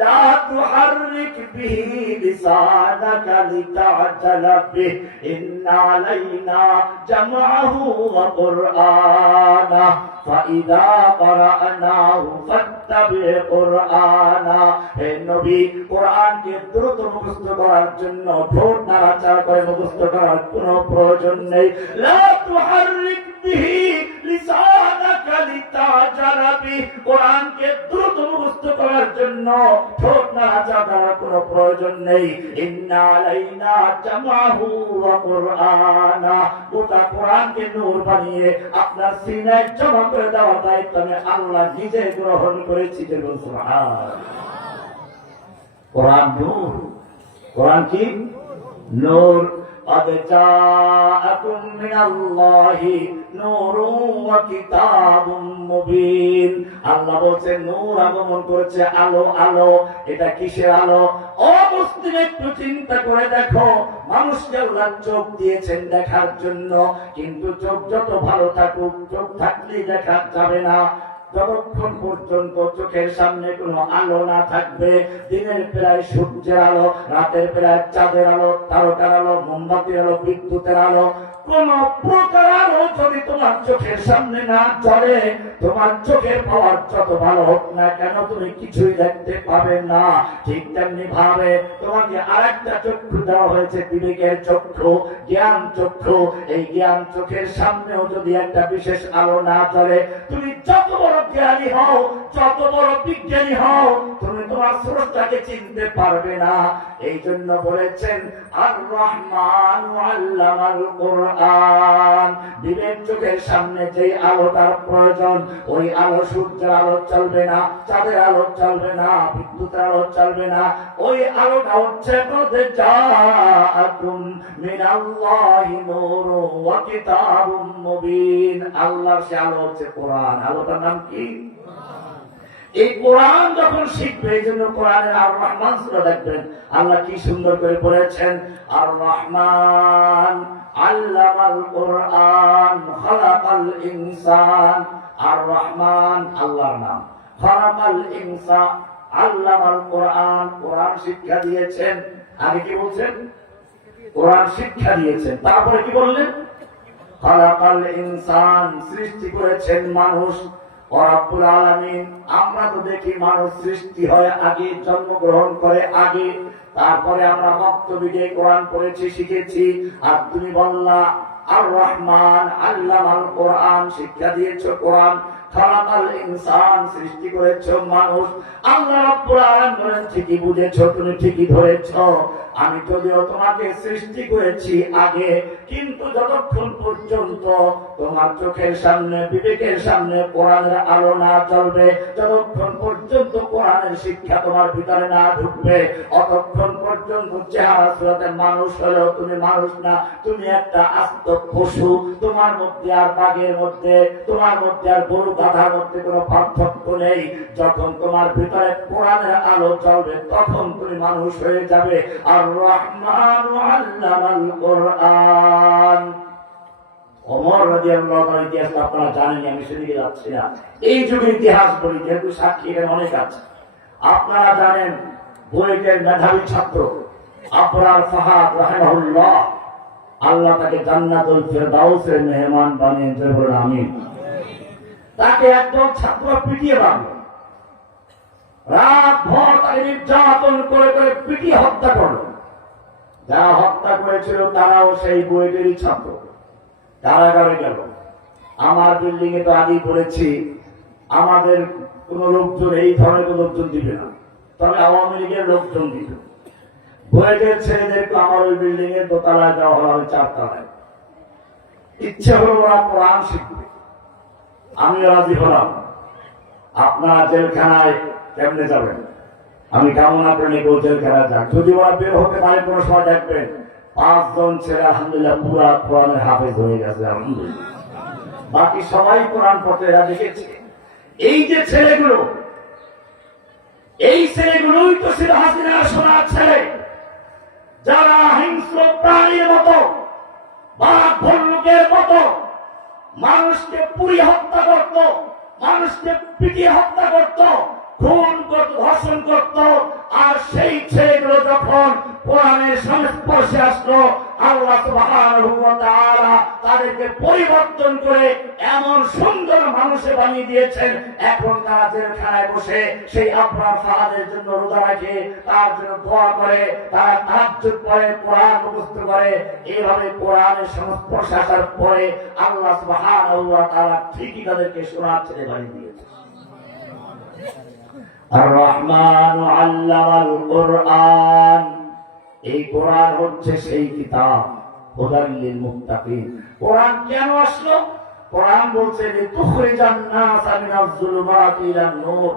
লা তুহাররিক বিহি লিসানাকা লিতাআজালা বিহি, ইন্না আলাইনা জামআহু ওয়া কুরআনা ফাইদা ক্বরানাহু ফাত্তাবি কুরআনা। হে নবী, কোরআনকে দ্রুত মুখস্থ করার জন্য ঠোঁট নাড়াচাড়া করে মুখস্থ করার কোনো প্রয়োজন নেই। লা তুহাররিক বিহি লিসানাকা লিতাআজালা বিহি, কোরআনকে দ্রুত মুখস্থ করার জন্য ঠোঁট নাড়াচাড়া করার কোনো প্রয়োজন নেই। ইন্না আলাইনা জামআহু ওয়া কুরআনা, গোটা কোরআনকে নূর বানিয়ে আপনার সিনায় জমা করে দেওয়ার দায়িত্ব আমি আল্লাহ নিজে গ্রহণ করেছি। সুবহানাল্লাহ। কোরআন নূর, কোরআন কি নূর। قد جاءكم من الله نور وكتاب مبين। আল্লাহ বলছে নূর আগমন করেছে, আলো। আলো এটা কিসের আলো? ও মুসলিম, একটু চিন্তা করে দেখো, মানুষকে আল্লাহ চোখ দিয়েছেন দেখার জন্য, কিন্তু চোখ যত ভালো থাকুক, চোখ থাকলেই দেখা যাবে না। যতক্ষণ পর্যন্ত চোখের সামনে কোনো আলো না থাকবে, দিনের প্রায় সূর্যের আলো, রাতের প্রায় চাঁদের আলো, তারকার আলো, মোমবাতির আলো, বিদ্যুতের আলো, কোন প্রকার আলো যদি তোমার চোখের সামনে না জ্বলে, তোমার চোখের পাওয়ার যত ভালো হোক না কেন, তুমি কিছুই দেখতে পাবে না। ঠিক তেমনি ভাবে তোমাকে আরেকটা চক্ষু দেওয়া হয়েছে, বিবেকের চক্ষু, জ্ঞান চক্ষু। এই জ্ঞান চোখের সামনেও যদি একটা বিশেষ আলো না জ্বলে, তুমি যত বড় জ্ঞানী হও, যত বড় বিজ্ঞানী হও, তুমি তোমার স্রষ্টাকে চিনতে পারবে না। এই জন্য বলেছেন আর রহমান আল্লামাল কোরআন। বিবেক চোখের সামনে যে আলোটার প্রয়োজন, ওই আলো সূর্যের আলো চলবে না, চাঁদের আলো চলবে না, বিদ্যুতের আলো চলবে না। ওই আলোটা হচ্ছে জাআকুম মিনাল্লাহি নূরুন ওয়া কিতাবুম মুবিন। আল্লাহর সে আলো হচ্ছে কোরআন। আলোটার নাম কি? এই কোরআন যখন শিখবে, এই জন্য কোরআনের আর রহমান সূরা দেখবেন আল্লাহ কি সুন্দর করে বলেছেন, আর রহমান আল্লামাল কোরআন খালাকাল ইনসান। আর রহমান আল্লাহর নাম, খালাকাল ইনসান আল্লামাল কোরআন, কোরআন শিক্ষা দিয়েছেন। আগে কি বলছেন? কোরআন শিক্ষা দিয়েছেন। তারপরে কি বললেন? খালাকাল ইনসান, সৃষ্টি করেছেন মানুষ। রব্বুল আলামিন, আমরা তো দেখি মানুষ সৃষ্টি হয় আগে, জন্মগ্রহণ করে আগে, তারপরে আমরা মক্তবিতে কোরআন পড়েছি, শিখেছি। আর তুমি বললা আর রহমান আল্লামাল কোরআন, শিক্ষা দিয়েছো কোরআন। খালাকাল ইনসান, সৃষ্টি করেছো মানুষ। আল্লাহ রাব্বুল আলামিন বলেন ঠিকই বুঝেছো, তুমি ঠিকই ধরেছো। আমি যদিও তোমাকে সৃষ্টি করেছি আগে, কিন্তু যতক্ষণ পর্যন্ত তোমার চোখের সামনে, বিবেকের সামনে কোরআনের আলো না জ্বলবে, যতক্ষণ পর্যন্ত কোরআনের শিক্ষা তোমার ভিতরে না ঢুকবে, অতক্ষণ পর্যন্ত চেহারা সুরাতে মানুষ হলেও তুমি মানুষ না, তুমি একটা আস্ত পশু। তোমার মধ্যে আর বাঘের মধ্যে, তোমার মধ্যে আর গরু গাধার মধ্যে কোনো পার্থক্য নেই। যখন তোমার ভিতরে কোরআনের আলো জ্বলবে, তখন তুমি মানুষ হয়ে যাবে। আর রহমান আল্লামাল কোরআন। ওমর রাদিয়াল্লাহু তাআলা ইতিহাস আপনারা জানেন, আমি সেদিকে যাচ্ছি না। এই যুগের ইতিহাস বলি, যেহেতু সাক্ষী এখানে অনেক আছে। আপনারা জানেন বুয়েটের মেধাবী ছাত্র আবরার ফাহাদ রাহিমাহুল্লাহ, আল্লাহ তাকে জান্নাতুল ফেরদাউসের মেহমান বানিয়ে দেবেন, আমিন। তাকে একজন ছাত্র পিটিয়ে মারল, রাত ভর তাকে নির্যাতন করে করে পিটিয়ে হত্যা করল। যারা হত্যা করেছিল তারাও সেই বুয়েটেরই ছাত্র, কারাগারে গেল। আমার বিল্ডিং এ তো আগেই বলেছি, আমাদের কোন লোকজন এই ধরনের কোন লোকজন দিবে না, তবে আওয়ামী লীগের লোকজন দিবে। বুয়েটের ছেলেদেরকে আমার ওই বিল্ডিং এর দোতলায় দেওয়া হলো, আমি 4 তলায়। ইচ্ছে হলো ওরা কোরআন শিখবে, আমিও রাজি হলাম। আপনারা জেলখানায় কেমনে যাবেন? আমি কামনা করি কেউ জেলখানায় যাক, যদি ওরা বের হতে পারে কোনো সময় দেখবেন 5 জন ছেলে আলহামদুলিল্লাহ পুরা কোরআনের হাফেজ হয়ে গেছে আলহামদুলিল্লাহ। বাকি সবাই কোরআন পড়তে এরা দেখেছে। এই যে ছেলেগুলো, এই ছেলেগুলোই তো ছিল হাসিনার সোনার ছেলে, যারা হিংস্র প্রাণীর মতো, বাঘ ভল্লুকের মতো মানুষকে পুড়িয়ে হত্যা করত, মানুষকে পিটিয়ে হত্যা করত, খুন করত, ধর্ষণ করত। আর সেই ছেলেগুলো যখন কোরআনের সংস্পর্শে আসলো, আল্লাহ সুবহানাহু ওয়া তাআলা তাদেরকে পরিবর্তন করে এমন সুন্দর মানুষে বানিয়ে দিয়েছেন। এখন তারা জেলখানায় বসে সেই আবরার ফাহাদের জন্য রোজা রাখে, তার জন্য দোয়া করে, তারা তাহাজ্জুদ পড়ে, কোরআন মুখস্থ করে। এইভাবে কোরআনের সংস্পর্শে আসার পরে আল্লাহ সুবহানাহু ওয়া তাআলা ঠিকই তাদেরকে সোনার ছেলে বানিয়ে দিয়েছে। আর রহমান আল্লামাল কোরআন, এই কোরআন হচ্ছে সেই কিতাব হুদাল লিল মুত্তাকিন। কোরআন কেন আসলো? কোরআন বলছে যে তুখরিজান নাস মিনাজ যুলুমাতি ইলান নূর।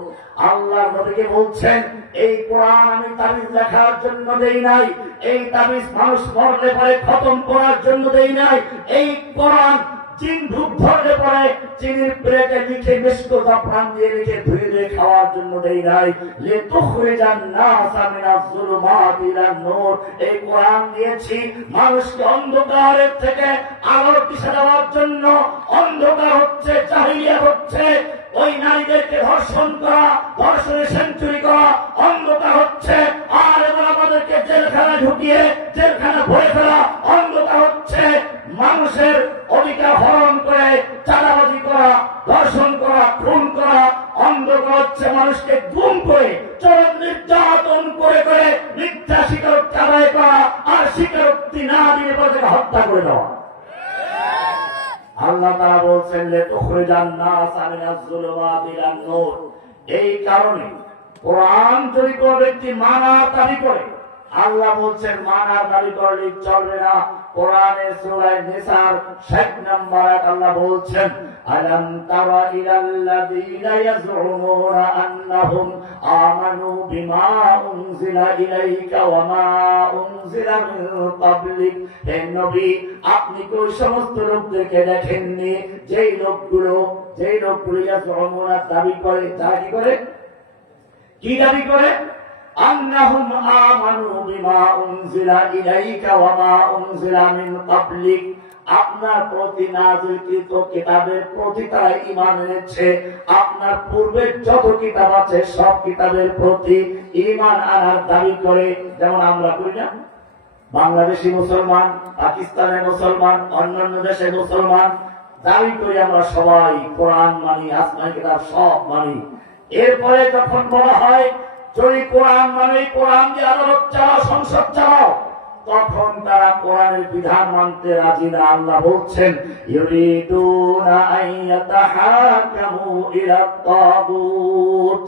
আল্লাহ নবীকে বলছেন এই কোরআন আমি তাবিজ লেখার জন্য দেই নাই, এই তাবিজ মানুষ মরলে পরে খতম করার জন্য দেই নাই, এই কোরআন চিন ধূপ ধরলে পরে চিনির প্লেটে লিখে মিষ্ট জাফরান দিয়ে লিখে ধুয়ে দিয়ে খাওয়ার জন্য দেই নাই। লিতুখরিজান নাস মিনাজ যুলুমাতি ইলান নূর, এই কোরআন দিয়েছি মানুষকে অন্ধকারের থেকে আলোর দিশা দেওয়ার জন্য। অন্ধকার হচ্ছে জাহিলিয়াত, হচ্ছে ওই নারীদেরকে ধর্ষণ করা, ধর্ষণে সেঞ্চুরি করা অন্ধকার হচ্ছে। আর এবার আমাদেরকে জেলখানায় ঢুকিয়ে জেলখানা ভরে ফেলা অন্ধকার হচ্ছে। মানুষের অধিকার হরণ করে চাঁদাবাজি করা, ধর্ষণ করা, খুন করা অন্ধকার হচ্ছে। মানুষকে গুম করে চরম নির্যাতন করে করে মিথ্যা স্বীকারোক্তি আদায় করা, আর স্বীকারোক্তি না দিয়ে তাদেরকে হত্যা করে দেওয়া। আল্লাহ তাআলা বলছেন লিতুখরিজান নাস মিনাজ যুলুমাতি ইলান নূর। এই কারণে কোরআন যদি কোনো ব্যক্তি মানার দাবি করে, আল্লাহ বলছেন মানার দাবি করলে চলবে না। কোরআনের সূরা নিসার 60 নম্বর আয়াত আল্লাহ বলছেন আলাম তারা ইলাল্লাযীনা ইয়াজউমুনা আন্নাহুম আমানু বিমা উনজিলা ইলাইকা ওয়া মা উনজিলা মিন ক্বাবলিক। হে নবী, আপনি কি ওই সমস্ত লোকদেরকে দেখেননি যেই লোকগুলো ইয়াজউমুনা দাবি করে, যারা কি দাবি করে? আন্নাহুম আমানু বিমা উনজিলা ইলাইকা ওয়া মা উনজিলা মিন ক্বাবলিক, আপনার প্রতি নাযিলকৃত কিতাবের প্রতি তারা ঈমান এনেছে। আপনার পূর্বে যত কিতাব আছে সব কিতাবের প্রতি ঈমান আনার দাবি করে। যেমন আমরা করি না, বাংলাদেশি মুসলমান, পাকিস্তানের মুসলমান, অন্যান্য দেশের মুসলমান দাবি করি আমরা সবাই কোরআন মানি, আসমানি কিতাব সব মানি। এরপরে যখন বলা হয় যদি কোরআন মানে কোরআন দিয়ে আদালত চালাও, সংসদ চালাও, তখন তারা কোরআনের বিধান মানতে রাজি না। আল্লাহ বলছেন ইউরিদুনা আইয়াতাহাকামু ইলা তাগুত,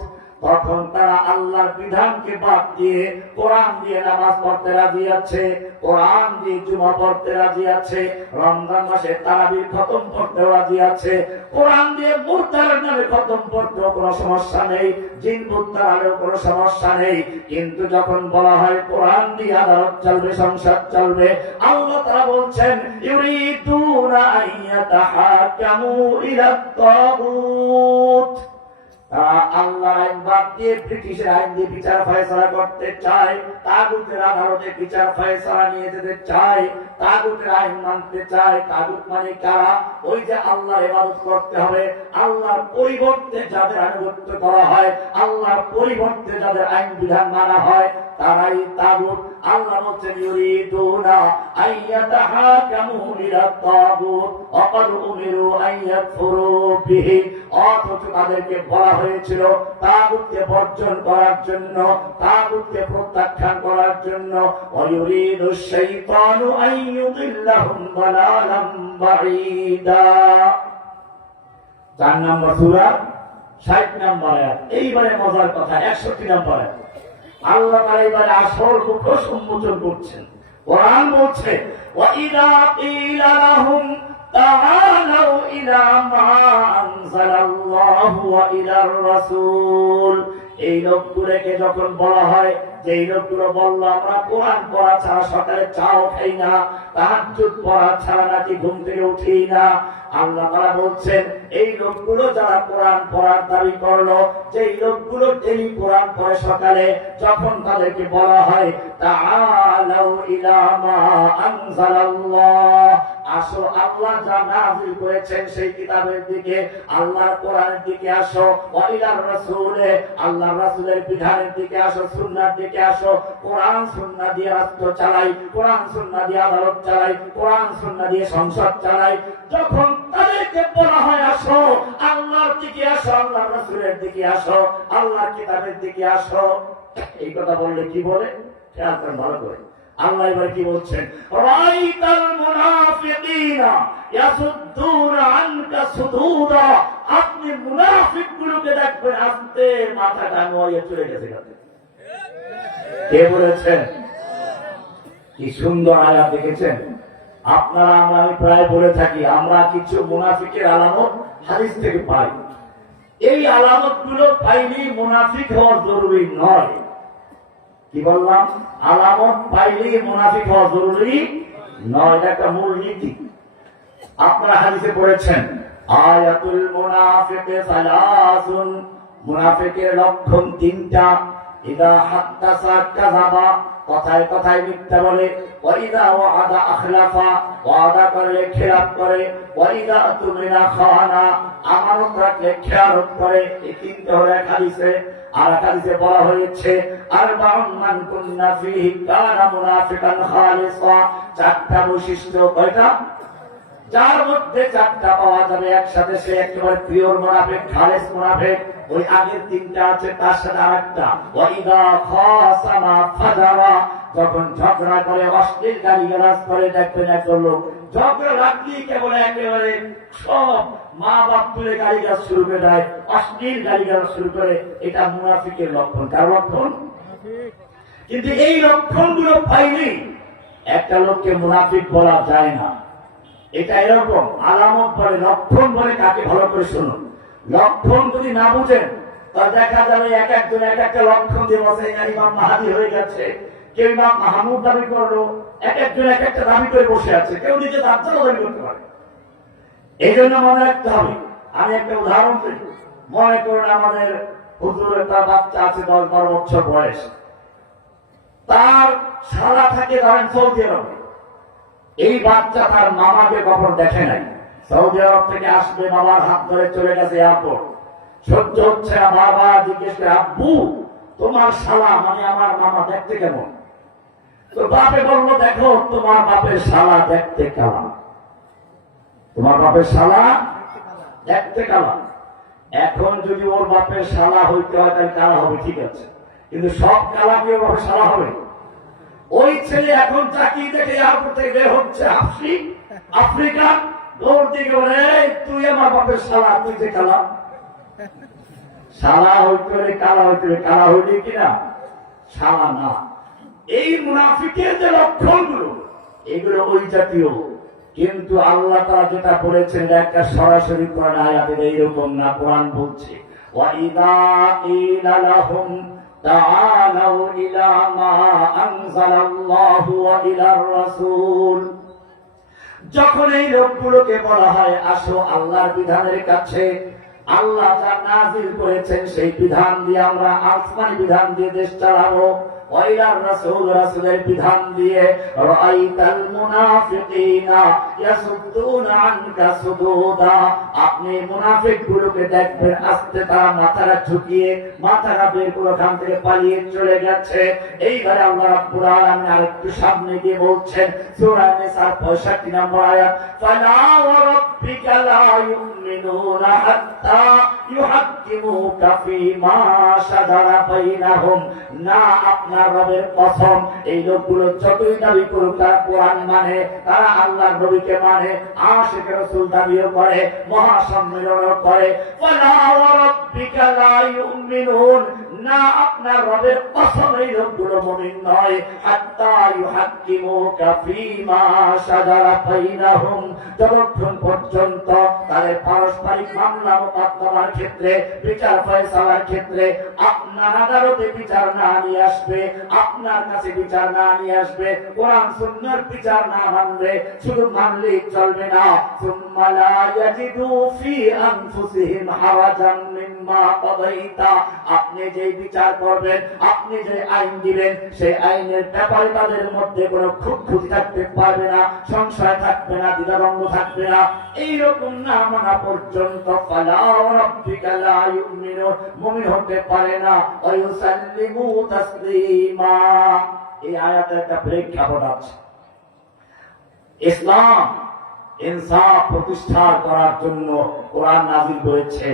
তখন তারা আল্লাহর বিধানকে বাদ দিয়ে কোরআন দিয়ে নামাজ পড়তে রাজি আছে, কোরআন দিয়ে জুমা পড়তে রাজি আছে, রমজান মাসে তারাবির খতম পড়তে রাজি আছে, কোরআন দিয়ে মুরতাদের নামে খতম পড়তেও কোনো সমস্যা নেই, জিন মুরতাদেরও কোনো সমস্যা নেই। কিন্তু যখন বলা হয় কোরআন দিয়ে আদালত চলবে, সংসদ চলবে, আল্লাহ তাআলা বলছেন ইউরিদুনা আইয়াতাহাকামু ইলা তাগুত, আল্লাহ আইন বাদ দিয়ে ব্রিটিশের আইন দিয়ে বিচার ফয়সালা করতে চায়, তাগুতের আদালতে বিচার ফয়সালা নিয়ে যেতে চায়, তাগুতের আইন মানতে চায়। তাগুত মানে কারা? ওই যে আল্লাহর ইবাদত করতে হবে, আল্লাহর পরিবর্তে যাদের আনুগত্য করা হয়, আল্লাহর পরিবর্তে যাদের আইন বিধান মানা হয়, তারাই তাগুত। আল্লাহ বলছেন ইউরিদুনা আইয়াতাহাকামু ইলা তাগুত ওয়া ক্বাদ উমিরু আইয়াকফুরু বিহি, অথচ তাদেরকে বলা হয়েছিল তাগুতকে বর্জন করার জন্য, তাগুতকে প্রত্যাখ্যান করার জন্য। ওয়া ইউরিদুশ শাইতানু আন ইউদিল্লাহুম দালালাম বাঈদা। 4 নম্বর সূরা 60 নম্বর আয়াত। এইবারে মজার কথা 61 নম্বর আয়াত আল্লাহ তাআলা এবারে আসল মুখোশ উন্মোচন করছেন। কোরআন বলছে ওয়া ইযা কিলা লাহুম তাআলাউ ইলা মা আনজালাল্লাহু ওয়া ইলার রাসূল। এই লোকগুলোকে যখন বলা হয় যে এই লোকগুলো বললো আমরা কোরআন পড়া ছাড়া সকালে চাও খাই না, তাহাজ্জুদ পড়া ছাড়া নাকি ঘুম থেকে উঠি না, আল্লাহ তাআলা বলছেন এই লোকগুলো যারা কোরআন পড়ার দাবি করলো, যে এই লোকগুলো ডেইলি কোরআন পড়ে সকালে, যখন তাদেরকে বলা হয় তাআলাউ ইলা মা আনজালাল্লাহ, আসো আল্লাহ যা নাযিল করেছেন সেই কিতাবের দিকে, আল্লাহর কোরআনের দিকে আসো, ওয়া ইলার রাসূলে, আল্লাহর রাসূলের বিধানের দিকে আসো, সুন্নাহর দিকে আসো। কোরআন সুন্নাহ দিয়ে রাষ্ট্র চালাই, কোরআন সুন্নাহ দিয়ে আদালত চালাই, কোরআন সুন্নাহ দিয়ে সংসদ চালাই। যখন তাদেরকে বলা হয় আসো আল্লাহর দিকে আসো, আল্লাহর রাসূলের দিকে আসো, আল্লাহর কিতাবের দিকে আসো, এই কথা বললে কি বলে খেয়াল করেন ভালো করে। আল্লাহ এবার কি বলছেন, রাইতাল মুনাফিকিনা ইয়াসুদ্দুনা আনকা সুদুদা, আপনি মুনাফিকগুলোকে দেখবেন আস্তে মাথা টাঙিয়ে চলে গেছে। কে বলেছেন? কি সুন্দর আয়াত দেখেছেন আপনারা। আমি প্রায় বলে থাকি আমরা কিছু মুনাফিকের আলামত হাদিস থেকে পাই। এই আলামত গুলো পাইলে মুনাফিক হওয়া জরুরি নয়। কি বললাম? আলামত পাইলে মুনাফিক হওয়া জরুরি নয়, এটা একটা মূল নীতি। আপনারা হাদিসে পড়েছেন আয়াতুল মুনাফিকি সালাসুন, মুনাফিকের লক্ষণ তিনটা। ইদা হাদ্দাসা কাযাবা, কথায় কথায় মিথ্যা বলে, ওয়া ইদা ওয়াআদা আখলাফা, ওয়াদা করলে খেলাফ করে, ওয়া ইদা তুমিনা খানা, আমানত রাখলে খেয়ানত করে। এই তিনটা হলো এক হাদিসে। আর হাদিসে বলা হয়েছে আরবাউন মান কুন্না ফীহি কানা মুনাফিকান খালিসা, চারটা বৈশিষ্ট্য। কয়টা? যার মধ্যে চারটা পাওয়া যাবে একসাথে, সে একেবারে পিওর মুনাফিক, খালেস মুনাফিক। ওই আগের তিনটা আছে, তার সাথে আরেকটা, ওয়া ইদা খাসামা ফাজারা, যখন ঝগড়া করে অশ্লীল গালিগালাজ করে। দেখবেন একজন লোক ঝগড়া লাগলেই কেবল একেবারে সব মা বাপ তুলে গালিগালাজ শুরু করে দেয়, অশ্লীল গালিগালাজ শুরু করে। এটা মুনাফিকের লক্ষণ। কার লক্ষণ? কিন্তু এই লক্ষণগুলো পাইনি একটা লোককে মুনাফিক বলা যায় না। এটা এরকম আলামত বলে, লক্ষণ বলে। কাকে ভালো করে শুনুন, লক্ষণ যদি না বুঝেন তাহলে দেখা যাবে এক একজন এক একটা লক্ষণ দিয়ে বসে, ইমাম মাহাদি হয়ে গেছে, কেউ ইমাম মাহমুদ দাবি করলো, এক একজন এক একটা দাবি করে বসে আছে, কেউ নিজে দাজ্জাল দাবি করতে পারে। এই জন্য মনে রাখতে হবে। আমি একটা উদাহরণ দিই। মনে করুন আমাদের হুজুরের তার বাচ্চা আছে 10-12 বছর বয়স, তার শালা থাকে ধরেন সৌদি আরবে। এই বাচ্চা তার মামাকে কখনো দেখে নাই, সৌদি আরব থেকে আসবে, বাবার হাত ধরে চলে গেছে এয়ারপোর্ট, সহ্য হচ্ছে না, বাবা জিজ্ঞেস করে আব্বু তোমার শালা মানে আমার মামা দেখতে কেমন? তো বাপে বললো দেখো তোমার বাপের শালা দেখতে কেমন, তোমার বাপের শালা দেখতে কেমন। এখন যদি ওর বাপের শালা হইতে হয় তাহলে কালা হবে, ঠিক আছে, কিন্তু সব কালা কি ওর বাপের শালা হবে? ওই ছেলে এখন চাকরি দেখে এয়ারপোর্ট থেকে বের হচ্ছে, আফ্রিকা দৌড় দিকে বলে তুই আমার বাপের শালা, তুই যে কালা। শালা হইতে হলে কালা হইতে হবে, কালা হইলে কিনা শালা না। এই মুনাফিকের যে লক্ষণগুলো এগুলো ওই জাতীয়, কিন্তু আল্লাহ তাআলা যেটা বলেছেন একটা সরাসরি কোরআন আয়াতে এইরকম না। কোরআন বলছে ওয়া ইযা কিলা লাহুম তাআলাউ ইলা মা আনজালাল্লাহু ওয়া ইলার রাসূল, যখন এই লোকগুলোকে বলা হয় আসো আল্লাহর বিধানের কাছে, আল্লাহ যা নাযিল করেছেন সেই বিধান দিয়ে আমরা আসমানি বিধান দিয়ে দেশ চালাবো, ওয়াইলার রাসূল রাসূলের বিধান দিয়ে, রাআইতাল মুনাফিকিনা ইয়াসুদ্দুনা আনকা সুদুদা, আপনি মুনাফিকগুলোকে দেখবেন আস্তে তারা মাথাটা ঝুঁকিয়ে মাথাটা বের করে ওখান থেকে পালিয়ে চলে গেছে। এইবারে আল্লাহ রাব্বুল আলামিন আরেকটু সামনে গিয়ে বলছেন সূরা নিসা 65 নম্বর আয়াত, ফালা ওয়া রাব্বিকা লা ইউমিনুনা হাত্তা ইউহাক্কিমুকা ফীমা শাজারা বাইনাহুম, না আপনার রবের কসম এই লোকগুলো যতই দাবি করুক তারা কোরআন মানে, তারা আল্লাহর নবীকে মানে, আশিক রাসূল দাবিও করে, মহাসম্মেলনও করে, ফালা ওয়া রাব্বিকা লা ইউমিনুন, না আপনার রবের কসম এই লোকগুলো মুমিন নয়। হাত্তা ইউহাক্কিমুকা ফীমা শাজারা বাইনাহুম, যতক্ষণ পর্যন্ত তাদের পারস্পরিক মামলা মোকদ্দমার ক্ষেত্রে, বিচার ফয়সালার ক্ষেত্রে আপনার আদালতে বিচার না নিয়ে আসবে, আপনার কাছে বিচার না নিয়ে আসবে, কোরআন সুন্নাহর বিচার না মানবে, শুধু মানলেই চলবে না। সুম্মা লা ইয়াজিদু ফি আনফুসিহিম হারাজান মিম্মা কাদাইতা, আপনি যে বিচার করবেন, আপনি যে আইন দিবেন, সেই আইনের ব্যাপারে তাদের মধ্যে কোনো খুঁতখুঁতি থাকতে পারবে না, সংশয় থাকবে না, দ্বিধাদ্বন্দ্ব থাকবে না। এইরকম না মানা পর্যন্ত ফালা রাব্বিকা লা ইউমিনুন, মুমিন হতে পারে না। ওয়া ইউসাল্লিমু তাসলিমা। এই আয়াতের একটা প্রেক্ষাপট আছে। ইসলাম ইনসাফ প্রতিষ্ঠা করার জন্য কোরআন নাযিল হয়েছে।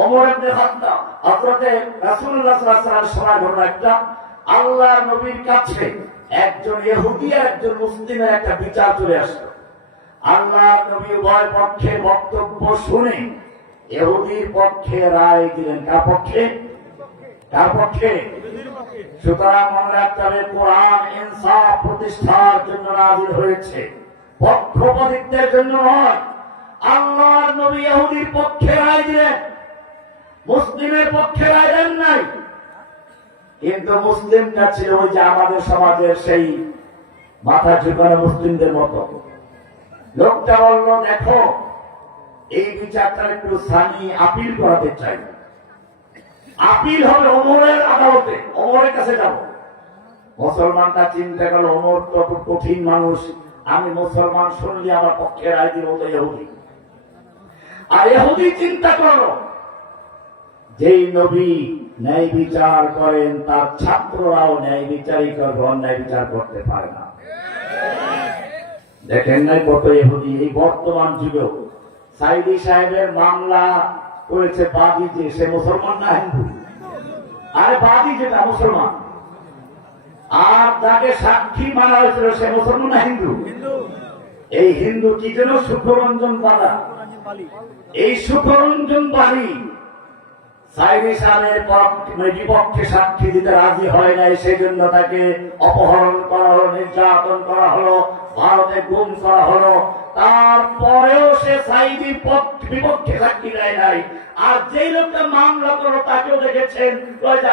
ওমর ইবনে খাত্তাব হযরত রাসূলুল্লাহ সাল্লাল্লাহু আলাইহি ওয়াসাল্লামের সময় ঘটনা একটা, আল্লাহর নবীর কাছে একজন ইহুদি আর একজন মুসলিমের একটা বিচার চলে আসলো। আল্লাহর নবী উভয় পক্ষের বক্তব্য শুনে ইহুদির পক্ষে রায় দিলেন। কার পক্ষে? কার পক্ষে? সুতরাং মনে রাখতে হবে, কোরআন ইনসাফ প্রতিষ্ঠার জন্য নাযিল হয়েছে, পক্ষপাতিত্বের জন্য নয়। আল্লাহর নবী ইহুদির পক্ষে রায় দিলেন, মুসলিমের পক্ষে রায় দেন নাই। কিন্তু মুসলিমরা ছিল ওই যে আমাদের সমাজের সেই মাথা ঝুঁকানো মুসলিমদের মতো। লোকটা বলল, দেখো এই বিচারটা একটু সানি আপিল করাতে চাই, আপিল হবে ওমরের আদালতে, ওমরের কাছে যাব। মুসলমানটা চিন্তা করলো, ওমর তো খুব কঠিন মানুষ, আমি মুসলমান শুনলে আমার পক্ষে রায় দিব তো ইহুদি। আর ইহুদি চিন্তা করলো, যেই নবী ন্যায় বিচার করেন তার ছাত্ররাও ন্যায় বিচারই করবে, অন্যায় বিচার করতে পারে না। দেখেন নাই কত ইহুদি এই বর্তমান যুগেও। সাইদি সাহেবের মামলা করেছে বাদী, যে সে মুসলমান না হিন্দু? আরে বাদী যেটা মুসলমান, আর যাকে সাক্ষী মানা হয়েছিল সে মুসলমান না হিন্দু? এই হিন্দু কি যেন সুখরঞ্জন বালা, এই সুখরঞ্জন বালি সাইদি সাহেবের বিপক্ষে সাক্ষী দিতে রাজি হয় নাই, সেই জন্য তাকে অপহরণ করা হলো, নির্যাতন করা হলো, ভারতে গুম করা হলো। তারপরেও সে সাইদি বিপক্ষে সাক্ষী দেয় নাই। আর যেই লোকটা মামলা করলো তাকেও দেখেছেন,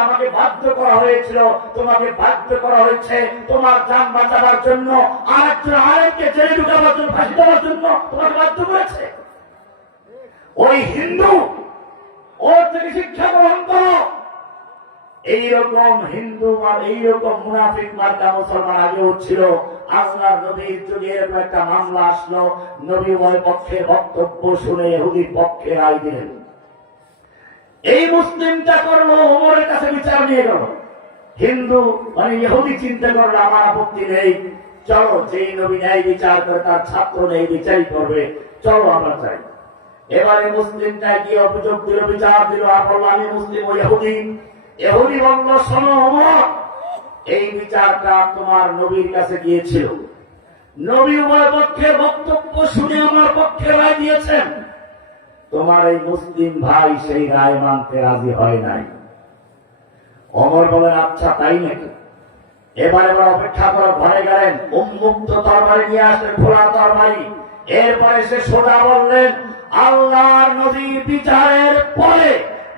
আমাকে বাধ্য করা হয়েছিল, তোমাকে বাধ্য করা হয়েছে তোমার জান বাঁচাবার জন্য, আর একজন আরেককে জেলে ঢুকাবার জন্য, ফাঁসি দেওয়ার জন্য তোমাকে বাধ্য করেছে। ওই হিন্দু, ওর থেকে শিক্ষা গ্রহণ করো। এইরকম হিন্দু আর এইরকম মুনাফিক মার্কা মুসলমান আগেও ছিল। আল্লাহর নবীর যুগে এরকম একটা মামলা আসলো, নবী উভয় পক্ষের বক্তব্য শুনে ইহুদির পক্ষে রায় দিলেন। এই মুসলিমটা করলো, ওমরের কাছে বিচার নিয়ে গেল। হিন্দু মানে ইহুদি চিন্তা করলো, আমার আপত্তি নেই, চলো যেই নবী ন্যায় বিচার করে তার ছাত্র ন্যায় বিচারই করবে, চলো আমরা চাই। এবারে মুসলিমটা গিয়ে অভিযোগ দিল, বিচার দিল, আর বললো আমি মুসলিম। ও ইহুদি, ইহুদি বলল, শোনো ওমর, এই বিচারটা তোমার নবীর কাছে গিয়েছিল, নবী উভয় পক্ষের বক্তব্য শুনে আমার পক্ষে রায় দিয়েছেন, তোমার এই মুসলিম ভাই সেই রায় মানতে রাজি হয় নাই। ওমর বলেন, আচ্ছা তাই নাকি, এবারে অপেক্ষা করো। ঘরে গেলেন, উন্মুক্ত তরবারি নিয়ে আসলেন, খোলা তরবারি। এরপরে সে সোজা বললেন, আল্লাহর নবীর বিচারের পরে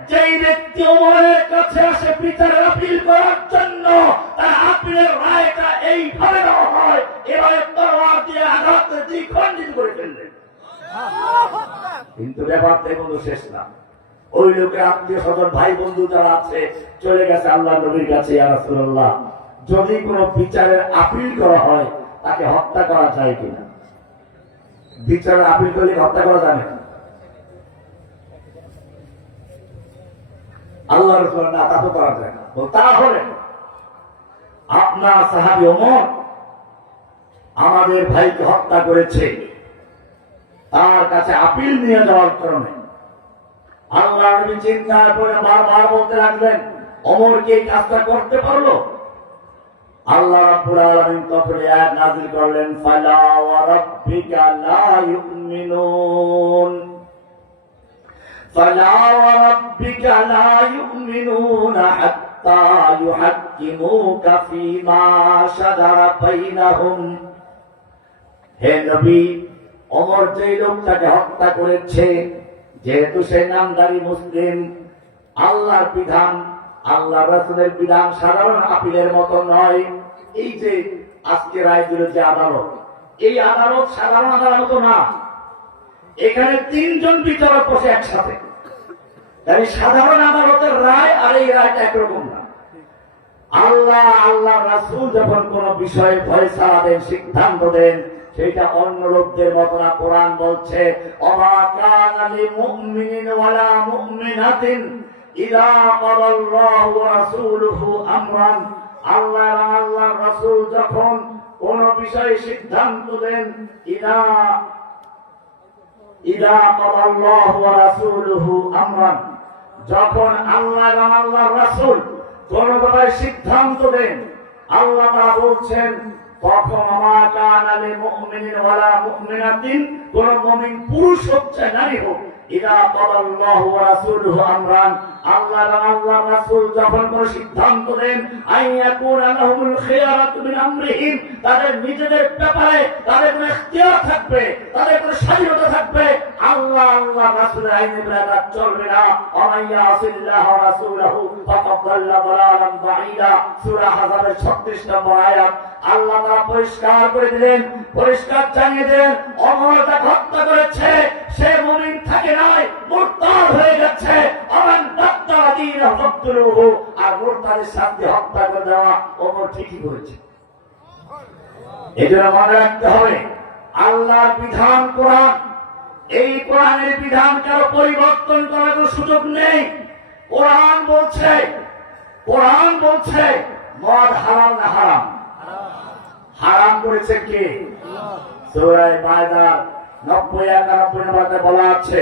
যেই ব্যক্তি ওমরের কাছে আসে বিচারের আপিল করার জন্য, তার আপিলের রায়টা এইভাবে দেওয়া হয়, এবারে তরবারি দিয়ে আঘাত দিয়ে খণ্ডিত করে ফেললেন। কিন্তু ব্যাপারটা কিন্তু শেষ না। ওই লোকের আত্মীয় স্বজন ভাই বন্ধু যারা আছে চলে গেছে আল্লাহ নবীর কাছে, ইয়া রাসূলুল্লাহ, যদি কোনো বিচারের আপিল করা হয় তাকে হত্যা করা যায় কিনা? বিচারের আপিল করলে হত্যা করা যায় না? আল্লাহ রাসূল না, তা তো করা যায় না। তাহলে আপনার সাহাবী ওমর আমাদের ভাইকে হত্যা করেছে, তার কাছে আপিল নিয়ে যাওয়ার কারণে আল্লাহ নবী চিন্তা করে বারবার বলতে লাগলেন, ওমর কি এই কাজটা করতে পারলো? আল্লাহ রাব্বুল আলামিন তখন আয়াত নাযিল করলেন, ফালা ওয়া রাব্বিকা লা ইউমিনুন, ফালা ওয়া রাব্বিকা লা ইউমিনুনা হাত্তা ইউহাক্কিমুকা ফীমা শাজারা বাইনাহুম। হে নবী, ওমর যে লোকটাকে হত্যা করেছে, যেহেতু সে নামধারী মুসলিম, আল্লাহর বিধান, আল্লাহ রাসূলের বিধান সাধারণ আপিলের মতো নয়। এই যে আজকে রায় দিল যে আদালত, এই আদালত সাধারণ আদালত না। এখানে তিনজন বিচারক বসে একসাথে। তাই সাধারণ আদালতের রায় আর এই রায়টা একরকম না। আল্লাহ রাসূল যখন কোন বিষয়ে ফয়সালা দেন, সিদ্ধান্ত দেন, সেটা অন্য লোকদের মতো না। কোরআন বলছে, ওমা কানা লিমুমিনিন ওয়ালা মুমিনাতিন ইযা ক্বাদাল্লাহু ওয়া রাসূলুহু আমরান। আল্লাহ এবং আল্লাহর রাসূল যখন কোন বিষয়ে সিদ্ধান্ত দেন, ইযা ক্বাদাল্লাহু ওয়া রাসূলুহু আমরান, যখন আল্লাহ এবং আল্লাহর রাসূল কোন ব্যাপারে সিদ্ধান্ত দেন, আল্লাহ তাআলা বলছেন, তখন ওমা কানা লিমুমিনিন ওয়ালা মুমিনাতিন, কোন মুমিন পুরুষ হোক চাই নারী হোক, ইযা ক্বাদাল্লাহু ওয়া রাসূলুহু আমরান, আল্লাহ এবং আল্লাহর রাসূল যখন কোন সিদ্ধান্ত দেন, আইয়াকুনা লাহুমুল খিয়ারাতু মিন আমরিহিম, তাদের নিজেদের ব্যাপারে তাদের কোনো ইখতিয়ার থাকবে, তাদের কোনো স্বাধীনতা থাকবে। আল্লাহ রাসূলের আইনে বিরাট চলবে না। ওমাইয়া আসিল্লাহ ওয়া রাসূলহু ফাকাদ দাল্লা দালালান বাঈদা, সূরা আহজাবের 36 নম্বর আয়াত। আল্লাহ তাআলা পরিষ্কার করে দিলেন, পরিষ্কার জানিয়ে দিলেন, ওমর তাকে হত্যা করেছে, সে মুমিন থাকে নাই, মুরতাদ হয়ে গেছে। আমান দাত্তারা দীন হকতুলুহু, আর মুরতাদের সাথে হত্যা করে দেওয়া ওমর ঠিকই করেছে। এজন্য মনে রাখতে হবে, আল্লাহর বিধান কোরআন, এই কোরআনের বিধান কারো পরিবর্তন করার কোনো সুযোগ নেই। কোরআন বলছে মদ হালাল না হারাম? হারাম করেছে কে? সূরা মায়দার 90-91 নম্বরে বলা আছে,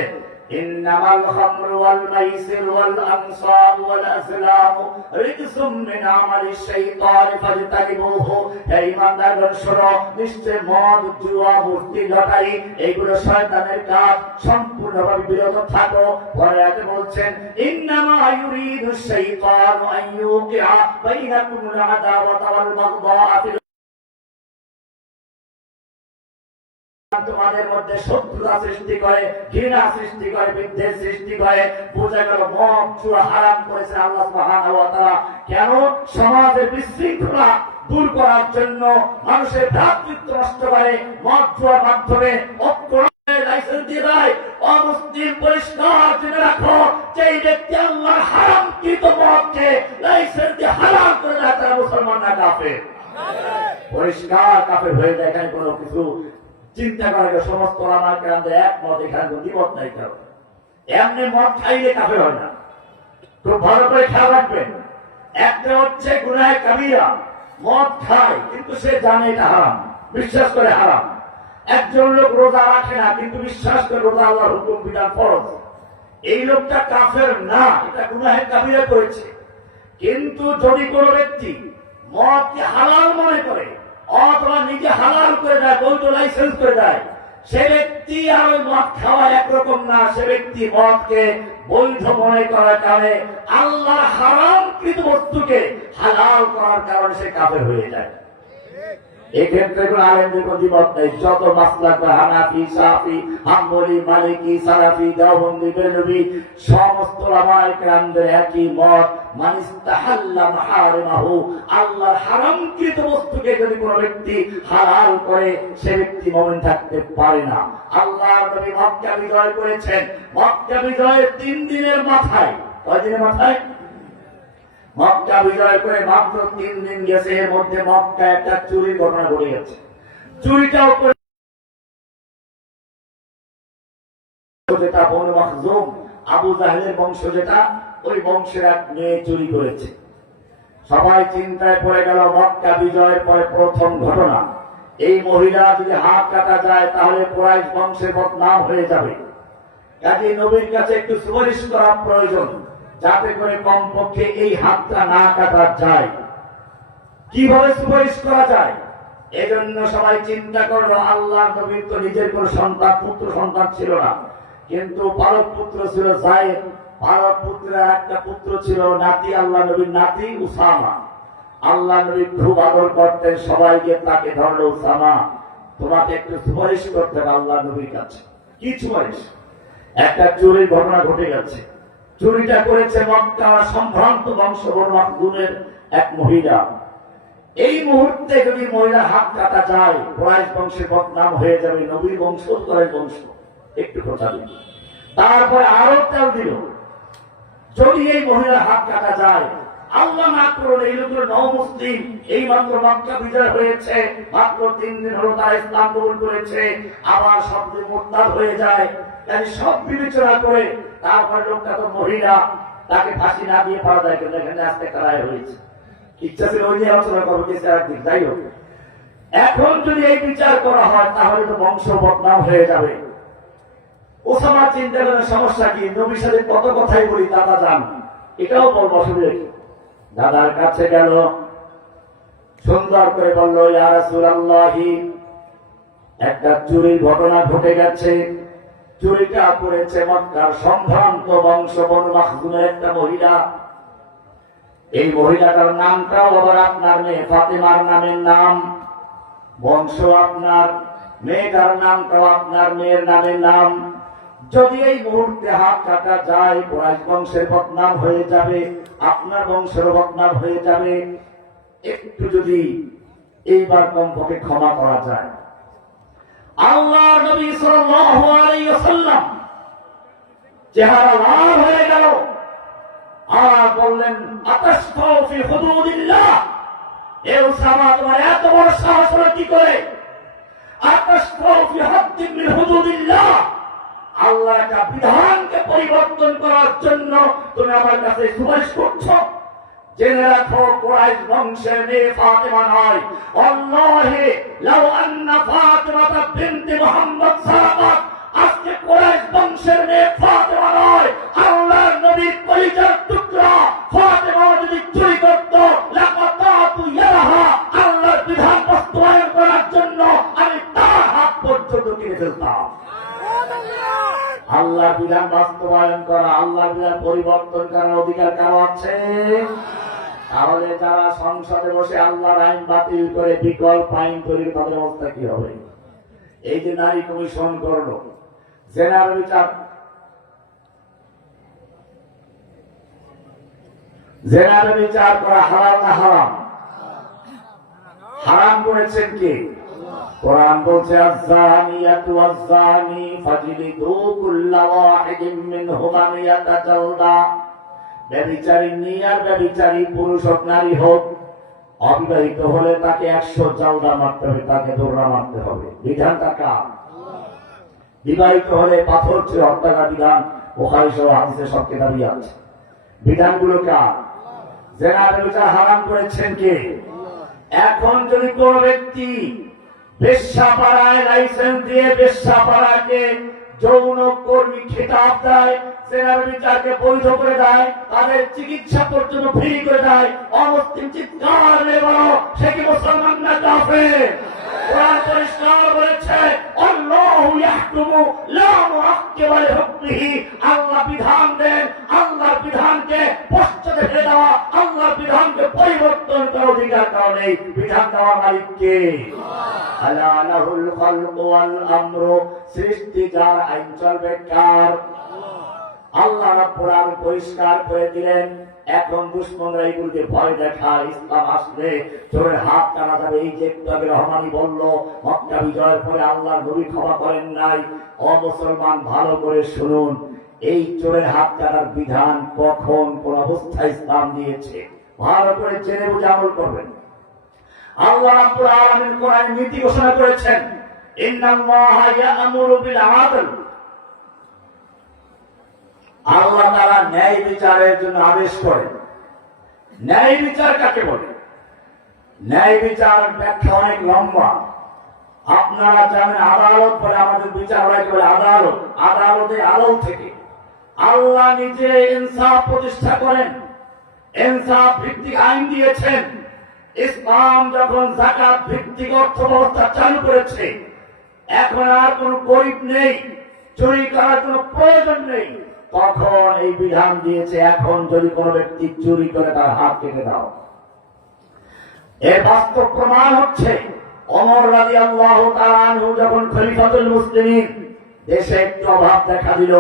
ইন্নামাল খামরু ওয়াল মাইসির ওয়াল আনসাব ওয়াল আজলাম রিজসুম মিন আমালিশ শাইতান ফাজতানিবুহু। হে ঈমানদারগণ শোনো, নিশ্চয় মদ, জুয়া, মূর্তি, লটারি এগুলো শয়তানের কাজ, সম্পূর্ণভাবে বিরত থাকো। পরে আগে বলছেন, ইন্নামা ইউরিদুশ শাইতানু আন ইউকিআ বাইনাকুমুল আদাওয়াতা ওয়াল বাগদাআ, তোমাদের মধ্যে শত্রুতা সৃষ্টি করে, ঘৃণা সৃষ্টি করে, বিদ্বেষ সৃষ্টি করে। বোঝা গেল মদ, জুয়া হারাম করেছে আল্লাহ সুবহানাহু ওয়া তাআলা। কেন? সমাজের বিশৃঙ্খলা দূর করার জন্য, মানুষের ভ্রাতৃত্ব নষ্ট করে মদ জুয়ার মাধ্যমে লাইসেন্স দিয়ে দেয়। অমুসলিম পরিষ্কার জেনে রাখো, যেই ব্যক্তি আল্লাহর হারামকৃত মদকে লাইসেন্স দিয়ে হারাম করে দেয়, তারা মুসলমান না কাফের? পরিষ্কার কাফের হয়ে যায়। এখানে কোনো কিছু চিন্তা করে, সমস্ত ওলামায়ে কেরামদের একমত, এখানে কোনো দ্বিমত নাই কারো। এমনি মদ খাইলে কাফের হয় না। খুব ভালো করে খেয়াল রাখবেন। একটা হচ্ছে গুনাহে কাবীরা, মদ খায় কিন্তু সে জানে এটা হারাম, বিশ্বাস করে হারাম। একজন লোক রোজা রাখে না কিন্তু বিশ্বাস করে রোজা আল্লাহর হুকুম, বিধান, ফরজ। এই লোকটা কাফের না, এটা গুনাহে কাবীরা করেছে। কিন্তু যদি কোনো ব্যক্তি মদকে হালাল মনে করে, অথবা নিজে হালাল করে দেয়, বৈধ লাইসেন্স করে দেয়, সে ব্যক্তি আর ওই মদ খাওয়া একরকম না। সে ব্যক্তি মদকে বৈধ মনে করার কারণে, আল্লাহ হারামকৃত বস্তুকে হালাল করার কারণে সে কাফের হয়ে যায়। এক্ষেত্রে কোন আলেমদের কোনো দ্বিমত নেই। যত মাসলাক, হানাফি, শাফি, হাম্বলি, মালিকি, সালাফি, দেওবন্দি, বেরলভী, সমস্ত ওলামায়ে কেরামদের একই মত, মান ইস্তাহাল্লা মাহারিমাহু, আল্লাহর হারামকৃত বস্তুকে যদি কোনো ব্যক্তি হালাল করে, সে ব্যক্তি মুমিন থাকতে পারে না। আল্লাহর নবী মক্কা বিজয় করেছেন। মক্কা বিজয়ের 3 দিনের মাথায়, কয় দিনের মাথায়? মক্কা বিজয় করে মাত্র 3 দিন গেছে, এর মধ্যে মক্কা একটা চুরির ঘটনা ঘটে গেছে। চুরিটাও করে যেটা বনু মাখজুম, আবু জাহেলের বংশ, যেটা ওই বংশের এক মেয়ে চুরি করেছে। সবাই চিন্তায় পড়ে গেল। মক্কা বিজয়ের পরে প্রথম ঘটনা, এই মহিলা যদি হাত কাটা যায় তাহলে কুরাইশ বংশের বদনাম হয়ে যাবে। কাজে নবীর কাছে একটু সুপারিশ করা প্রয়োজন, যাতে করে কমপক্ষে এই হাতটা না কাটা যায়। কিভাবে সুপারিশ করা যায়? এজন্য সবাই চিন্তা করলো, আল্লাহর নবীর তো নিজের কোন সন্তান, পুত্র সন্তান ছিল না, কিন্তু পালক পুত্র ছিল যায়েদ ভারত পুত্রের একটা পুত্র ছিল, নাতি, আল্লাহ নবীর নাতি উসামা। আল্লাহ নবী খুব আদর করতেন সবাইকে, তাকে ধরলো, উসামা তোমাকে একটু সুপারিশ করতে হবে আল্লাহ নবীর কাছে। কি সুপারিশ? একটা চুরির ঘটনা ঘটে গেছে। চুরিটা করেছে মক্কা সম্ভ্রান্ত বংশ বনু মাখজুমের এক মহিলা। এই মুহূর্তে যদি মহিলার হাত কাটা যায়, কুরাইশ বংশের বদনাম হয়ে যাবে, নবীর বংশ কুরাইশ বংশ একটু প্রচারিত। তারপরে আরো তেল দিল, যদি এই মহিলার হাত কাটা যায়, আল্লাহ না করুন এই লোকের নও-মুসলিম, এই মাত্র মক্কা বিজয় হয়েছে, মাত্র 3 দিন হলো তারা ইসলাম কবুল করেছে, আবার সব মুরতাদ হয়ে যায়, তাই সব বিবেচনা করে তারপরে লোকটা তো মহিলা, তাকে ফাঁসি না দিয়ে পাওয়া যায়, কিন্তু এখানে আজকে তারাই হয়েছে। ইচ্ছা ছিল ওই যে আলোচনা করবো কিছু একদিন, যাই হোক। এখন যদি এই বিচার করা হয় তাহলে তো বংশ বদনাম হয়ে যাবে। ওসামা চিন্তা করেন সমস্যা কি, নবীর সাথে কত কথাই বলি, দাদা যান, এটাও বলবো, অসুবিধা কি? দাদার কাছে গেল, সুন্দর করে বলল, ইয়া রাসূলুল্লাহি, একটা চুরির ঘটনা ঘটে গেছে। চুরিটা করেছে মক্কার সম্ভ্রান্ত বংশ বনু মাখজুমের একটা মহিলা। এই মহিলাটার নামটাও আবার আপনার মেয়ে ফাতেমার নামের নাম, বংশ আপনার, মেয়েটার নামটাও আপনার মেয়ের নামের নাম। যদি এই মুহূর্তে হাত কাটা যায়, কুরাইশ বংশের বদনাম হয়ে যাবে, আপনার বংশের বদনাম হয়ে যাবে। একটু যদি এইবার কমপক্ষে ক্ষমা করা যায়। আল্লাহর নবী সাল্লাল্লাহু আলাইহি ওয়াসাল্লাম চেহারা লাল হয়ে গেল, আর বললেন, আতাশফাউ ফি হুদুদিল্লাহ, এ উসামা তোমার এত বড় সাহস হলো কি করে? আতাশফাউ ফি হাদ্দিন মিন হুদুদিল্লাহ, আল্লাহ একটা বিধানকে পরিবর্তন করার জন্য তুমি আমার কাছে সুপারিশ করছো? জেনে রাখো, কুরাইশ বংশের মেয়ে ফাতেমা নয়। আল্লাহি লাউ আন্না ফাতিমাতা বিনতে মুহাম্মদ সারাকাত, আজকে কুরাইশ বংশের মেয়ে ফাতেমা নয়, আল্লাহর নবীর কলিজার টুকরা ফাতেমা যদি চুরি করত, লাকাতাতু ইয়াহা, আল্লাহর বিধান বাস্তবায়ন করার জন্য আমি তার হাত পর্যন্ত কেটে ফেলতাম। আল্লাহর বিধান বাস্তবায়ন করা, আল্লাহর বিধান পরিবর্তন করার অধিকার কারো আছে? তাহলে যারা সংসদে বসে আল্লাহর আইন বাতিল করে বিকল্প আইন তৈরি, তাদের অবস্থা কি হবে? এই যে নারী কমিশন করলো, জেনার বিচার, জেনার বিচার করা হারাম না হারাম? হারাম করেছেন কে? কোরআন বলছে, আয-যানিয়াতু ওয়াজ-যানি ফাজলিদু কুল্লা ওয়াহিদিন মিনহুমা মিয়াতা জালদা। ব্যভিচারী আর ব্যভিচারী পুরুষ হোক নারী হোক, অবিবাহিত হলে তাকে 100 জালদা মারতে হবে, তাকে দৌড়া মারতে হবে। বিধানটা কার? বিবাহিত হলে পাথর ছিল হত্যাকার বিধান, বুখারী সহ হাদিসে সব কিতাবই আছে। বিধানগুলো কার? জেনার বিচার হারাম করেছেন কে? এখন যদি কোন ব্যক্তি বেশ্যাপাড়ায় লাইসেন্স দিয়ে বেশ্যাপাড়াকে যৌন কর্মী খেতাব দেয়, জেনার বিচারকে বৈধ করে দেয়, তাদের চিকিৎসা পর্যন্ত ফ্রি করে দেয়, অমুসলিম চিৎকার দিয়ে বলো, সে কি মুসলমান না কাফের? কোরআন পরিষ্কার বলেছে, আল্লাহু ইয়াহকুমু লা মুআক্কিবা লিহুকমিহি, আল্লাহ বিধান দেন, আল্লাহর বিধানকে পশ্চাতে ফেলে দেওয়া, আল্লাহর বিধানকে পরিবর্তন করার অধিকার কারো নেই। বিধান দেওয়ার মালিক কে? আলা লাহুল খালকু ওয়াল আমরু, সৃষ্টি যার, আইন চলবে কার? আল্লাহ রাব্বুল আলামিন পরিষ্কার করে দিলেন। এখন দুশমনরা এইগুলোকে ভয় দেখায়, ইসলাম আসলে চোরের হাত কাটা যাবে। এই যে একটু আগে রহমানি বলল, মক্কা বিজয়ের পরে আল্লাহর নবী ক্ষমা করেন নাই। ও মুসলমান, ভালো করে শুনুন, এই চোরের হাত কাটার বিধান কখন কোন অবস্থায় ইসলাম দিয়েছে, ভালো করে জেনে বুঝে আমল করবেন। আল্লাহ রাব্বুল আলামিন কোরআনে নীতি ঘোষণা করেছেন, ইন্নাল্লাহা ইয়া'মুরু বিল আদল, আল্লাহ তাআলা ন্যায় বিচারের জন্য আদেশ করেন। ন্যায় বিচার কাকে বলে? ন্যায় বিচার ব্যাখ্যা অনেক লম্বা। আপনারা জানেন আদালত বলে, আমাদের বিচার বলে আদালত, আদালতে আদল থেকে আল্লাহ নিজে ইনসাফ প্রতিষ্ঠা করেন, ইনসাফ ভিত্তিক আইন দিয়েছেন। ইসলাম যখন যাকাত ভিত্তিক অর্থ ব্যবস্থা চালু করেছে, এখন আর কোন গরিব নেই, চুরি করার কোন প্রয়োজন নেই। তখন এই বিধান দিয়েছে, এখন যদি কোনো ব্যক্তি চুরি করে তার হাত কেটে দাও। এর বাস্তব প্রমাণ হচ্ছে ওমর রাদিয়াল্লাহু তাআলা আনহু যখন খলিফাতুল মুসলিমিন, দেশে একটু অভাব দেখা দিল,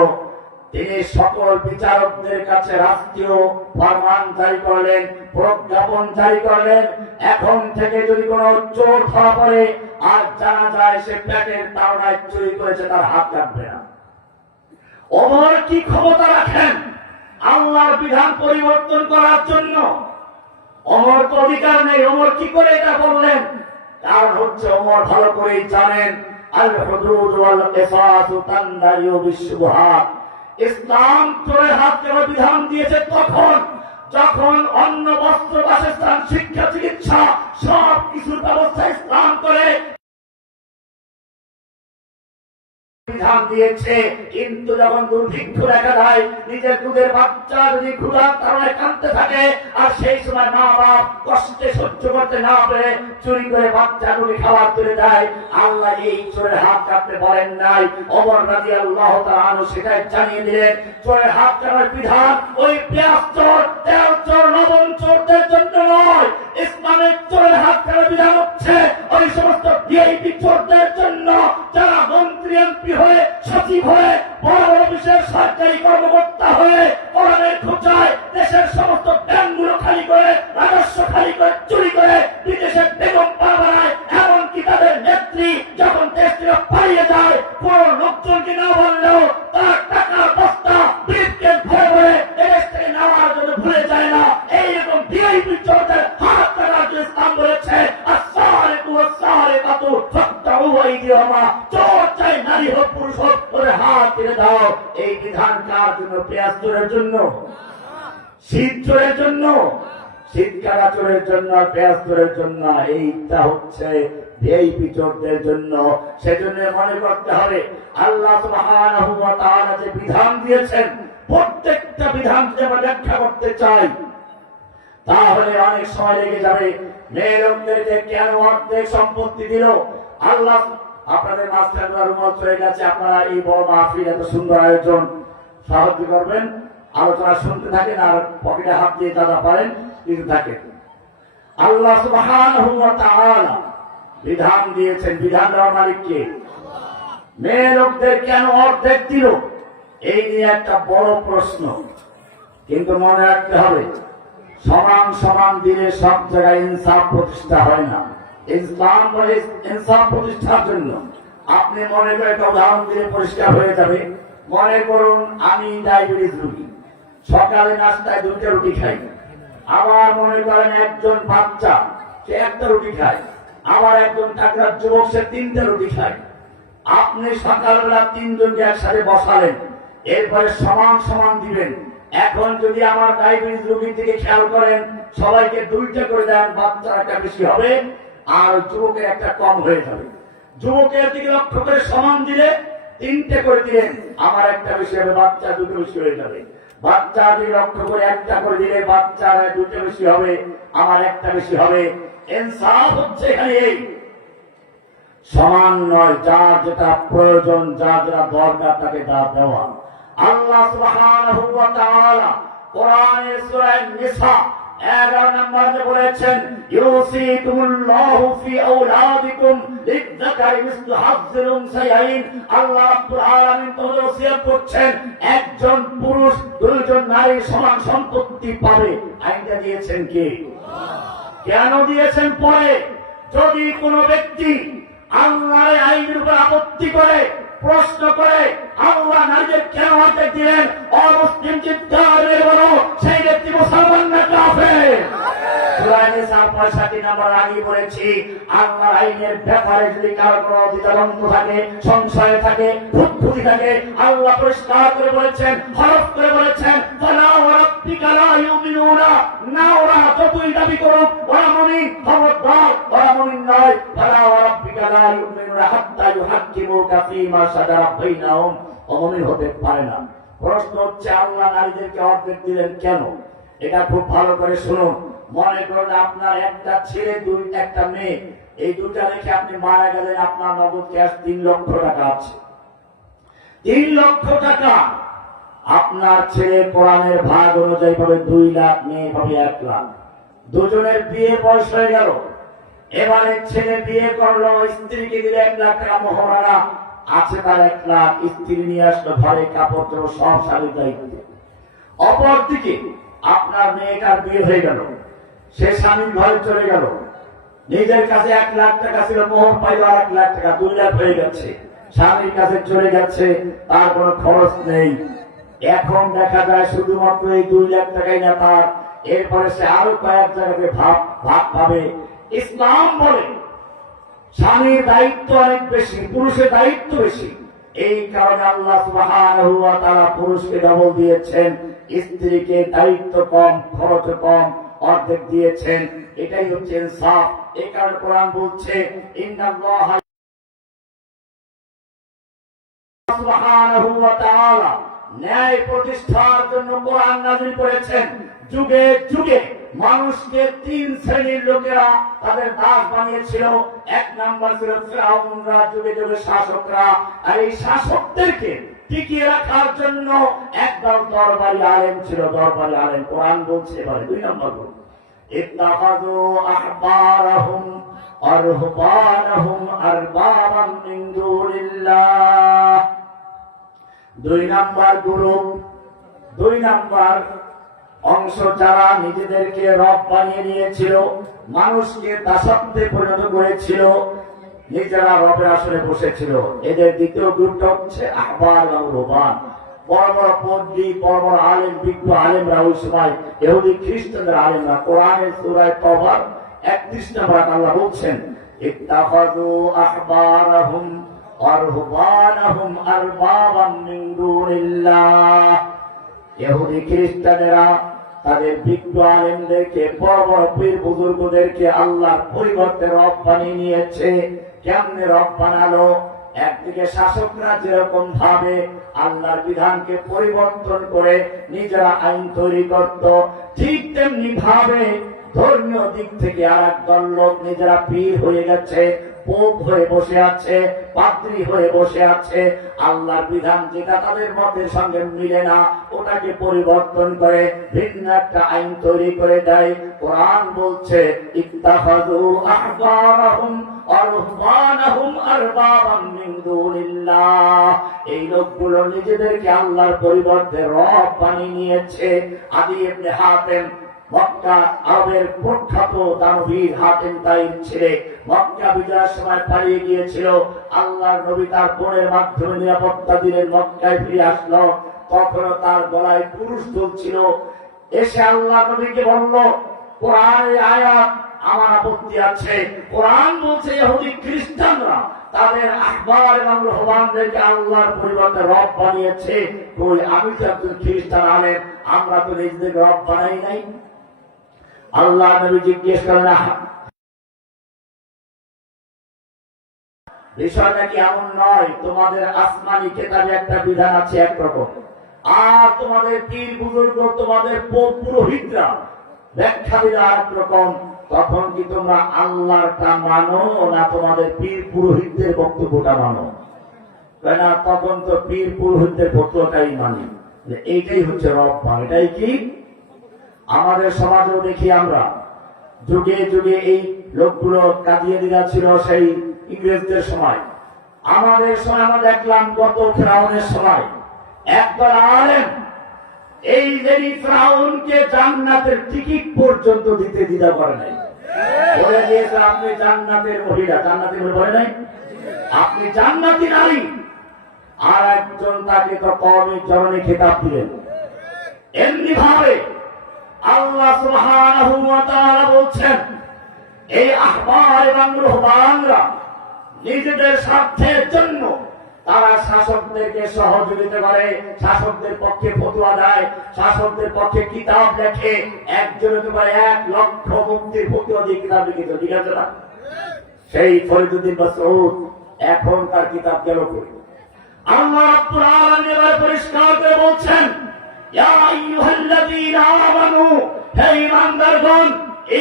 তিনি সকল বিচারকদের কাছে রাষ্ট্রীয় ফরমান জারি করলেন, প্রজ্ঞাপন জারি করলেন, এখন থেকে যদি কোনো চোর ধরা পড়ে আর জানা যায় সে পেটের তাড়নায় চুরি করেছে, তার হাত কাটবে না। ওমর কি ক্ষমতা রাখেন আল্লাহর বিধান পরিবর্তন করার জন্য? ওমর তো অধিকার নেই। ওমর কি করে এটা বললেন? কারণ হচ্ছে ওমর ভালো করেই জানেন আল হুদুদ ওয়াল কিসাস তানদারিউ বিশুবহাত। ইসলাম চোরের হাত কেটে বিধান দিয়েছে তখন যখন অন্ন, বস্ত্র, বাসস্থান, শিক্ষা, চিকিৎসা সব কিছুর ব্যবস্থা ইসলাম করে বিধান দিয়েছে। কিন্তু যখন দুর্ভিক্ষ দেখা দেয়, নিজের দুধের বাচ্চা যদি ক্ষুধার কারণে কাঁদতে থাকে আর সেই সময় মা বাপ কষ্টে সহ্য করতে না পেরে চুরি করে বাচ্চাগুলি খাবার তুলে দেয়, আল্লাহ এই চোরের হাত কাটতে বলেন নাই। ওমর রাদিয়াল্লাহু তাআলা আনহু সেটাই জানিয়ে দিলেন, চোরের হাত কাটার বিধান ওই পেঁয়াজ চোর, তেল চোর, লবণ চোরদের জন্য নয়। ইসলামের চোরের হাত কাটার বিধান হচ্ছে ওই সমস্ত ভিআইপি চোরদের জন্য, যারা মন্ত্রী, এমপি হয়ে, সচিব হয়ে, বড় বড় অফিসের সরকারি কর্মকর্তা হয়ে কোরআনের খোঁচায় দেশের সমস্ত ব্যাংকগুলো খালি করে, রাজস্ব খালি করে, চুরি করে বিদেশের বেগম পাড়ায়, এমনকি তাদের নেত্রী যখন দেশ থেকে পালিয়ে যায়, কোন লোকজনকে না বললেও তার টাকার বস্তা ব্রিফকেস ভরে ভরে এদেশ থেকে নেওয়ার জন্য ভুলে যায় না। এইরকম ভিআইপি চোরদের হাত কাটার জন্য ইসলাম বলেছে, আস-সারিকু ওয়াস-সারিকাতু ফাকতাউ আইদিয়াহুমা। চোর চাই নারী হোক পুরুষ হোক, ওদের হাত কেটে দাও। এই বিধান কার জন্য? পেঁয়াজ চোরের জন্য, শীত চোরের জন্য, শীত কাটা চোরের জন্য, পেঁয়াজ চোরের জন্য। এইটা হচ্ছে ভিআইপি চোরদের জন্য। সেজন্য মনে করতে হবে আল্লাহ সুবহানাহু ওয়া তাআলা যে বিধান দিয়েছেন, প্রত্যেকটা বিধান যদি আমরা ব্যাখ্যা করতে চাই তাহলে অনেক সময় লেগে যাবে। মেয়ে লোকদেরকে কেন অর্ধেক সম্পত্তি দিল? আল্লাহ আপনাদের মাস্টাররা রুমাল চলে গেছে, আপনারা এই বড় মাহফিল, এত সুন্দর আয়োজন সাহায্য করবেন, আলোচনা শুনতে থাকেন আর পকেটে হাত দিয়ে দাদা পারেন কিন্তু থাকেন। আল্লাহ সুবহানাহু ওয়া তাআলা বিধান দিয়েছেন, বিধান দেওয়ার মালিক কে? মেয়ে লোকদের কেন অর্ধেক দিল? এই নিয়ে একটা বড় প্রশ্ন। কিন্তু মনে রাখতে হবে, সমান সমান দিলে সব জায়গায় ইনসাফ প্রতিষ্ঠা হয় না। ইসলাম বলে ইনসাফ প্রতিষ্ঠার জন্য। আপনি মনে করে একটা উদাহরণ দিয়ে পরিষ্কার হয়ে যাবে। মনে করুন আমি ডায়াবেটিস রোগী, সকালে নাস্তায় 2টা রুটি খাই। আবার মনে করেন একজন বাচ্চা সে 1টা রুটি খায়, আবার একজন টাকরা যুবক সে 3টা রুটি খায়। আপনি সকালবেলা 3 জনকে একসাথে বসালেন, এরপরে সমান সমান দিবেন। এখন যদি আমার ডায়াবেটিস রোগীর দিকে খেয়াল করেন, সবাইকে 2টা করে দেন, বাচ্চার একটা বেশি হবে আর যুবকের একটা কম হয়ে যাবে। যুবকের দিকে লক্ষ্য করে সমান দিলে 3টে করে দিলেন, আমার একটা বেশি হবে, বাচ্চা 2টো বেশি হয়ে যাবে। বাচ্চা দিকে লক্ষ্য করে 1টা করে দিলে বাচ্চার 2টো বেশি হবে, আমার একটা বেশি হবে। ইনসাফ হচ্ছে এখানে এই, সমান নয়, যার যেটা প্রয়োজন, যার যেটা দরকার তাকে তা দেওয়া। আল্লাহ সুবহানাহু ওয়া তাআলা কোরআনের সূরা নিসা 11 নম্বরে বলেছেন, ইউসিকুমুল্লাহু ফি আওলাদিকুম লিযযাকারি মিসলু হাযযিল উনসায়াইন। আল্লাহ রাব্বুল আলামিন তোমাদের ওসিয়ত করছেন, একজন পুরুষ 2জন নারীর সমান সম্পত্তি পাবে। আইনটা দিয়েছেন কে? কেন দিয়েছেন? পরে যদি কোনো ব্যক্তি আল্লাহর আইনের উপর আপত্তি করে, প্রশ্ন করে, আল্লাহ নারীদের কেন অর্ধেক দিলেন, অমুসলিম চিৎকার মেরে বলো সেই ব্যক্তি মুসলমান না কাফের। সূরা নিসা 65 নম্বর আগে বলেছি, আল্লাহর আইনের ব্যাপারে যদি কারো কোনো দ্বিধাদ্বন্দ্ব থাকে, সংশয় থাকে, খুঁতখুঁতি থাকে, আল্লাহ পরিষ্কার করে বলেছেন, হরফ করে বলেছেন, ফালা ওয়া রাব্বিকা লা ইউমিনুনা। না ওরা যতই দাবি করুক ওরা মুমিন, খবরদার ওরা মুমিন নয়। ফালা ওয়া রাব্বিকা লা ইউমিনুনা হাত্তা ইউহাক্কিমুকা ফীমা শাজারা বাইনাহুম। মুমিন হতে পারে না। প্রশ্ন হচ্ছে আল্লাহ নারীদেরকে অর্ধেক দিলেন কেন? এটা খুব ভালো করে শুনুন। মনে করুন আপনার একটা ছেলে, একটা মেয়ে, এই 2টা রেখে আপনি মারা গেলেন, আপনার নগদ ক্যাশ 3 লক্ষ টাকা আছে। 3 লক্ষ টাকা আপনার ছেলে কোরআনের ভাগ অনুযায়ী পাবে 2 লাখ, মেয়ে পাবে 1 লাখ। দুজনের বিয়ে বয়স হয়ে গেল। এবারে ছেলে বিয়ে করলো, স্ত্রীকে দিলে 1 লাখ টাকা মোহরানা, আছে তার 1 লাখ। স্ত্রী নিয়ে আসলো, ঘরে কাপড় চোপড় সব স্বামীর দায়িত্বে। অপরদিকে আপনার মেয়েটার বিয়ে হয়ে গেল, সে স্বামীর ঘরে চলে গেল, নিজের কাছে 1 লাখ টাকা ছিল, মোহর পাইল আর 1 লাখ টাকা, 2 লাখ হয়ে গেছে। স্বামীর কাছে চলে যাচ্ছে, তার কোনো খরচ নেই। এখন দেখা যায় শুধুমাত্র এই 2 লাখ টাকাই না তার, এরপরে সে আরো কয়েক জায়গাতে ভাগ পাবে। ইসলাম বলে স্বামীর দায়িত্ব অনেক বেশি, পুরুষের দায়িত্ব বেশি। এই কারণে আল্লাহ সুবহানাহু ওয়া তাআলা পুরুষকে ডবল দিয়েছেন, স্ত্রীকে দায়িত্ব কম, খরচ কম, অর্ধেক দিয়েছেন। এটাই হচ্ছে ইনসাফ। এই কারণে কোরআন বলছে ইন্নাল্লাহ সুবহানাহু ওয়া তাআলা ন্যায় প্রতিষ্ঠার জন্য কোরআন নাযিল করেছেন। যুগে যুগে মানুষকে 3 শ্রেণীর লোকেরা তাদের দাস বানিয়েছিল। 1 নাম্বার ছিল ফিরআউনরা, যুগে যুগে শাসকরা। আর এই শাসকদেরকে টিকিয়ে রাখার জন্য একদল দরবারি আলেম ছিল, দরবারি আলেম। কোরআন বলছে এবারে 2 নম্বর গুণ, ইত্তাখাযু আহবারাহুম ওয়া রুহবানাহুম আরবাবাম মিন দুনিল্লাহ। 2 নাম্বার গ্রুপ, 2 নাম্বার অংশ যারা নিজেদেরকে রব বানিয়ে নিয়েছিল, মানুষকে দাসত্বে পরিণত করেছিল, নিজেরা রবের আসনে বসেছিল। এদের দ্বিতীয় গ্রুপটা হচ্ছে আহবার এবং রুহবান। বড় বড় পণ্ডিত, বড় বড় আলেম, বিজ্ঞ আলেমরা ওই সময় ইহুদি খ্রিস্টানদের আলেমরা। কোরআনের সূরা তওবার 31 নম্বর আল্লাহ বলছেন ইত্তাখাযু আহবারাহুম ওয়া রুহবানাহুম আরবাবাম মিন দুনিল্লাহ। ইহুদি খ্রিস্টানেরা তাদের বিজ্ঞ আলেমদেরকে, বড় বড় পীর বুজুর্গদেরকে আল্লাহর পরিবর্তে রব বানিয়ে নিয়েছে। কেমনে রব বানালো? একদিকে শাসকরা যেরকম ভাবে আল্লাহর বিধানকে পরিবর্তন করে নিজেরা আইন তৈরি করত, ঠিক তেমনি ভাবে ধর্মীয় দিক থেকে আর একদল লোক নিজেরা পীর হয়ে গেছে, পোপ হয়ে বসে আছে, পাদ্রী হয়ে বসে আছে। আল্লাহর বিধান যেটা তাদের মতের সঙ্গে মিলে না, ওটাকে পরিবর্তন করে ভিন্ন একটা আইন তৈরি করে দেয়। কোরআন বলছে ইত্তাখাযু আহবারাহুম ওয়া রুহবানাহুম আরবাবাম মিন দুনিল্লাহ। এই লোকগুলো নিজেদেরকে আল্লাহর পরিবর্তে রব বানিয়ে নিয়েছে। আদি ইবনে হাতেম, মক্কা আরবের প্রখ্যাত দানবীর হাতেম তাইর ছেলে, মক্কা বিজয়ের সময় পালিয়ে গিয়েছিল। আল্লাহর নবী তার বোনের মাধ্যমে নিরাপত্তা দিলেন, মক্কায় ফিরে আসলো। তখনও তার গলায় পুরুষ ছিল। এসে আল্লাহ নবীকে বলল, কোরআনের আয়াত আমার আপত্তি আছে। কোরআন বলছে ইহুদি খ্রিস্টানরা তাদের আহবার এবং রুহবানদেরকে আল্লাহর পরিবর্তে রব বানিয়েছে। কই, আমি তো একজন খ্রিস্টান আলেম, আমরা তো নিজেদের রব বানাই নাই। আল্লাহ নবী জিজ্ঞেস করেন, বিষয়টা কি এমন নয়? তোমাদের আসমানি কিতাবে একটা বিধান আছে একরকম, আর তোমাদের পীর বুজুর্গ, তোমাদের পুরোহিতরা ব্যাখ্যা দিলে আর একরকম। তখন কি তোমরা আল্লাহরটা মানো না তোমাদের পীর পুরোহিতদের বক্তব্যটা মানো? না, তখন তো পীর পুরোহিতদের বক্তব্যটাই মানি। এইটাই হচ্ছে রব। এটাই কি আমাদের সমাজেও দেখি আমরা, যুগে যুগে এই লোকগুলো কাঁদিয়ে দিলা ছিল সেই ইংরেজদের সময়। আমাদের সময় আমরা দেখলাম গত ফিরআউনের সময় একদল আলেম এই যে ফিরআউনকে জান্নাতের টিকিট পর্যন্ত দিতে দ্বিধা করে নাই। বলে দিয়েছে আপনি জান্নাতের মহিলা, জান্নাতের মহিলা বলে নাই, আপনি জান্নাতি নারী। আর একজন তাকে তো কওমি জননী খেতাব দিলেন। এমনি ভাবে আল্লাহ সুবহানাহু ওয়া তাআলা বলছেন এই আহবার এবং রুহবানরা নিজেদের স্বার্থের জন্য তারা শাসকদেরকে সহযোগিতা করে, শাসকদের পক্ষে ফতোয়া দেয়, শাসকদের পক্ষে কিতাব লেখে। একজনে তোমার 1 লক্ষ মুক্তির ফতোয়া দিয়ে কিতাব লিখিত, ঠিক আছে না? সেই ফরিদুদ্দিন মাসউদ এখনকার কিতাব গেল করে। আল্লাহ রাব্বুল আলামিন পরিষ্কার করে বলছেন, ইয়া আইয়ুহাল্লাযীনা আমানু, হে ঈমানদারগণ,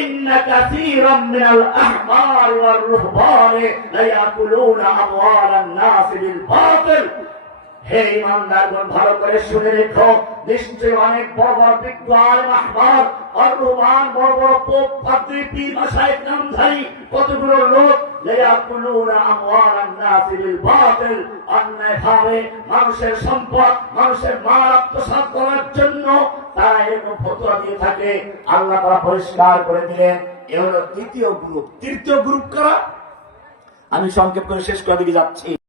ইন্না কাসীরাম মিনাল আহবার ওয়ার রুহবান লা ইয়াকুলুনা আমওয়ালান নাস বিল বাতিল। হে ইমানদারগণ, ভালো করে শুনে রেখো, নিশ্চয়ই অনেক বড় বড় বিজ্ঞ আলেম আহবার আর রুমান, বড় বড় পোপ, পাদ্রী, পীর, মাশায়েখ, নামধারী কতগুলো লোক লিয়াকুলুনা আমওয়ালান নাস বিল বাতিল, অন্যায়ভাবে মানুষের সম্পদ, মানুষের মাল আত্মসাৎ করার জন্য তারা এরকম ফতোয়া দিয়ে থাকে। আল্লাহ তাআলা পরিষ্কার করে দিলেন, এ হলো দ্বিতীয় গ্রুপ। তৃতীয় গ্রুপ কারা? আমি সংক্ষেপ করে শেষ করে দিকে যাচ্ছি।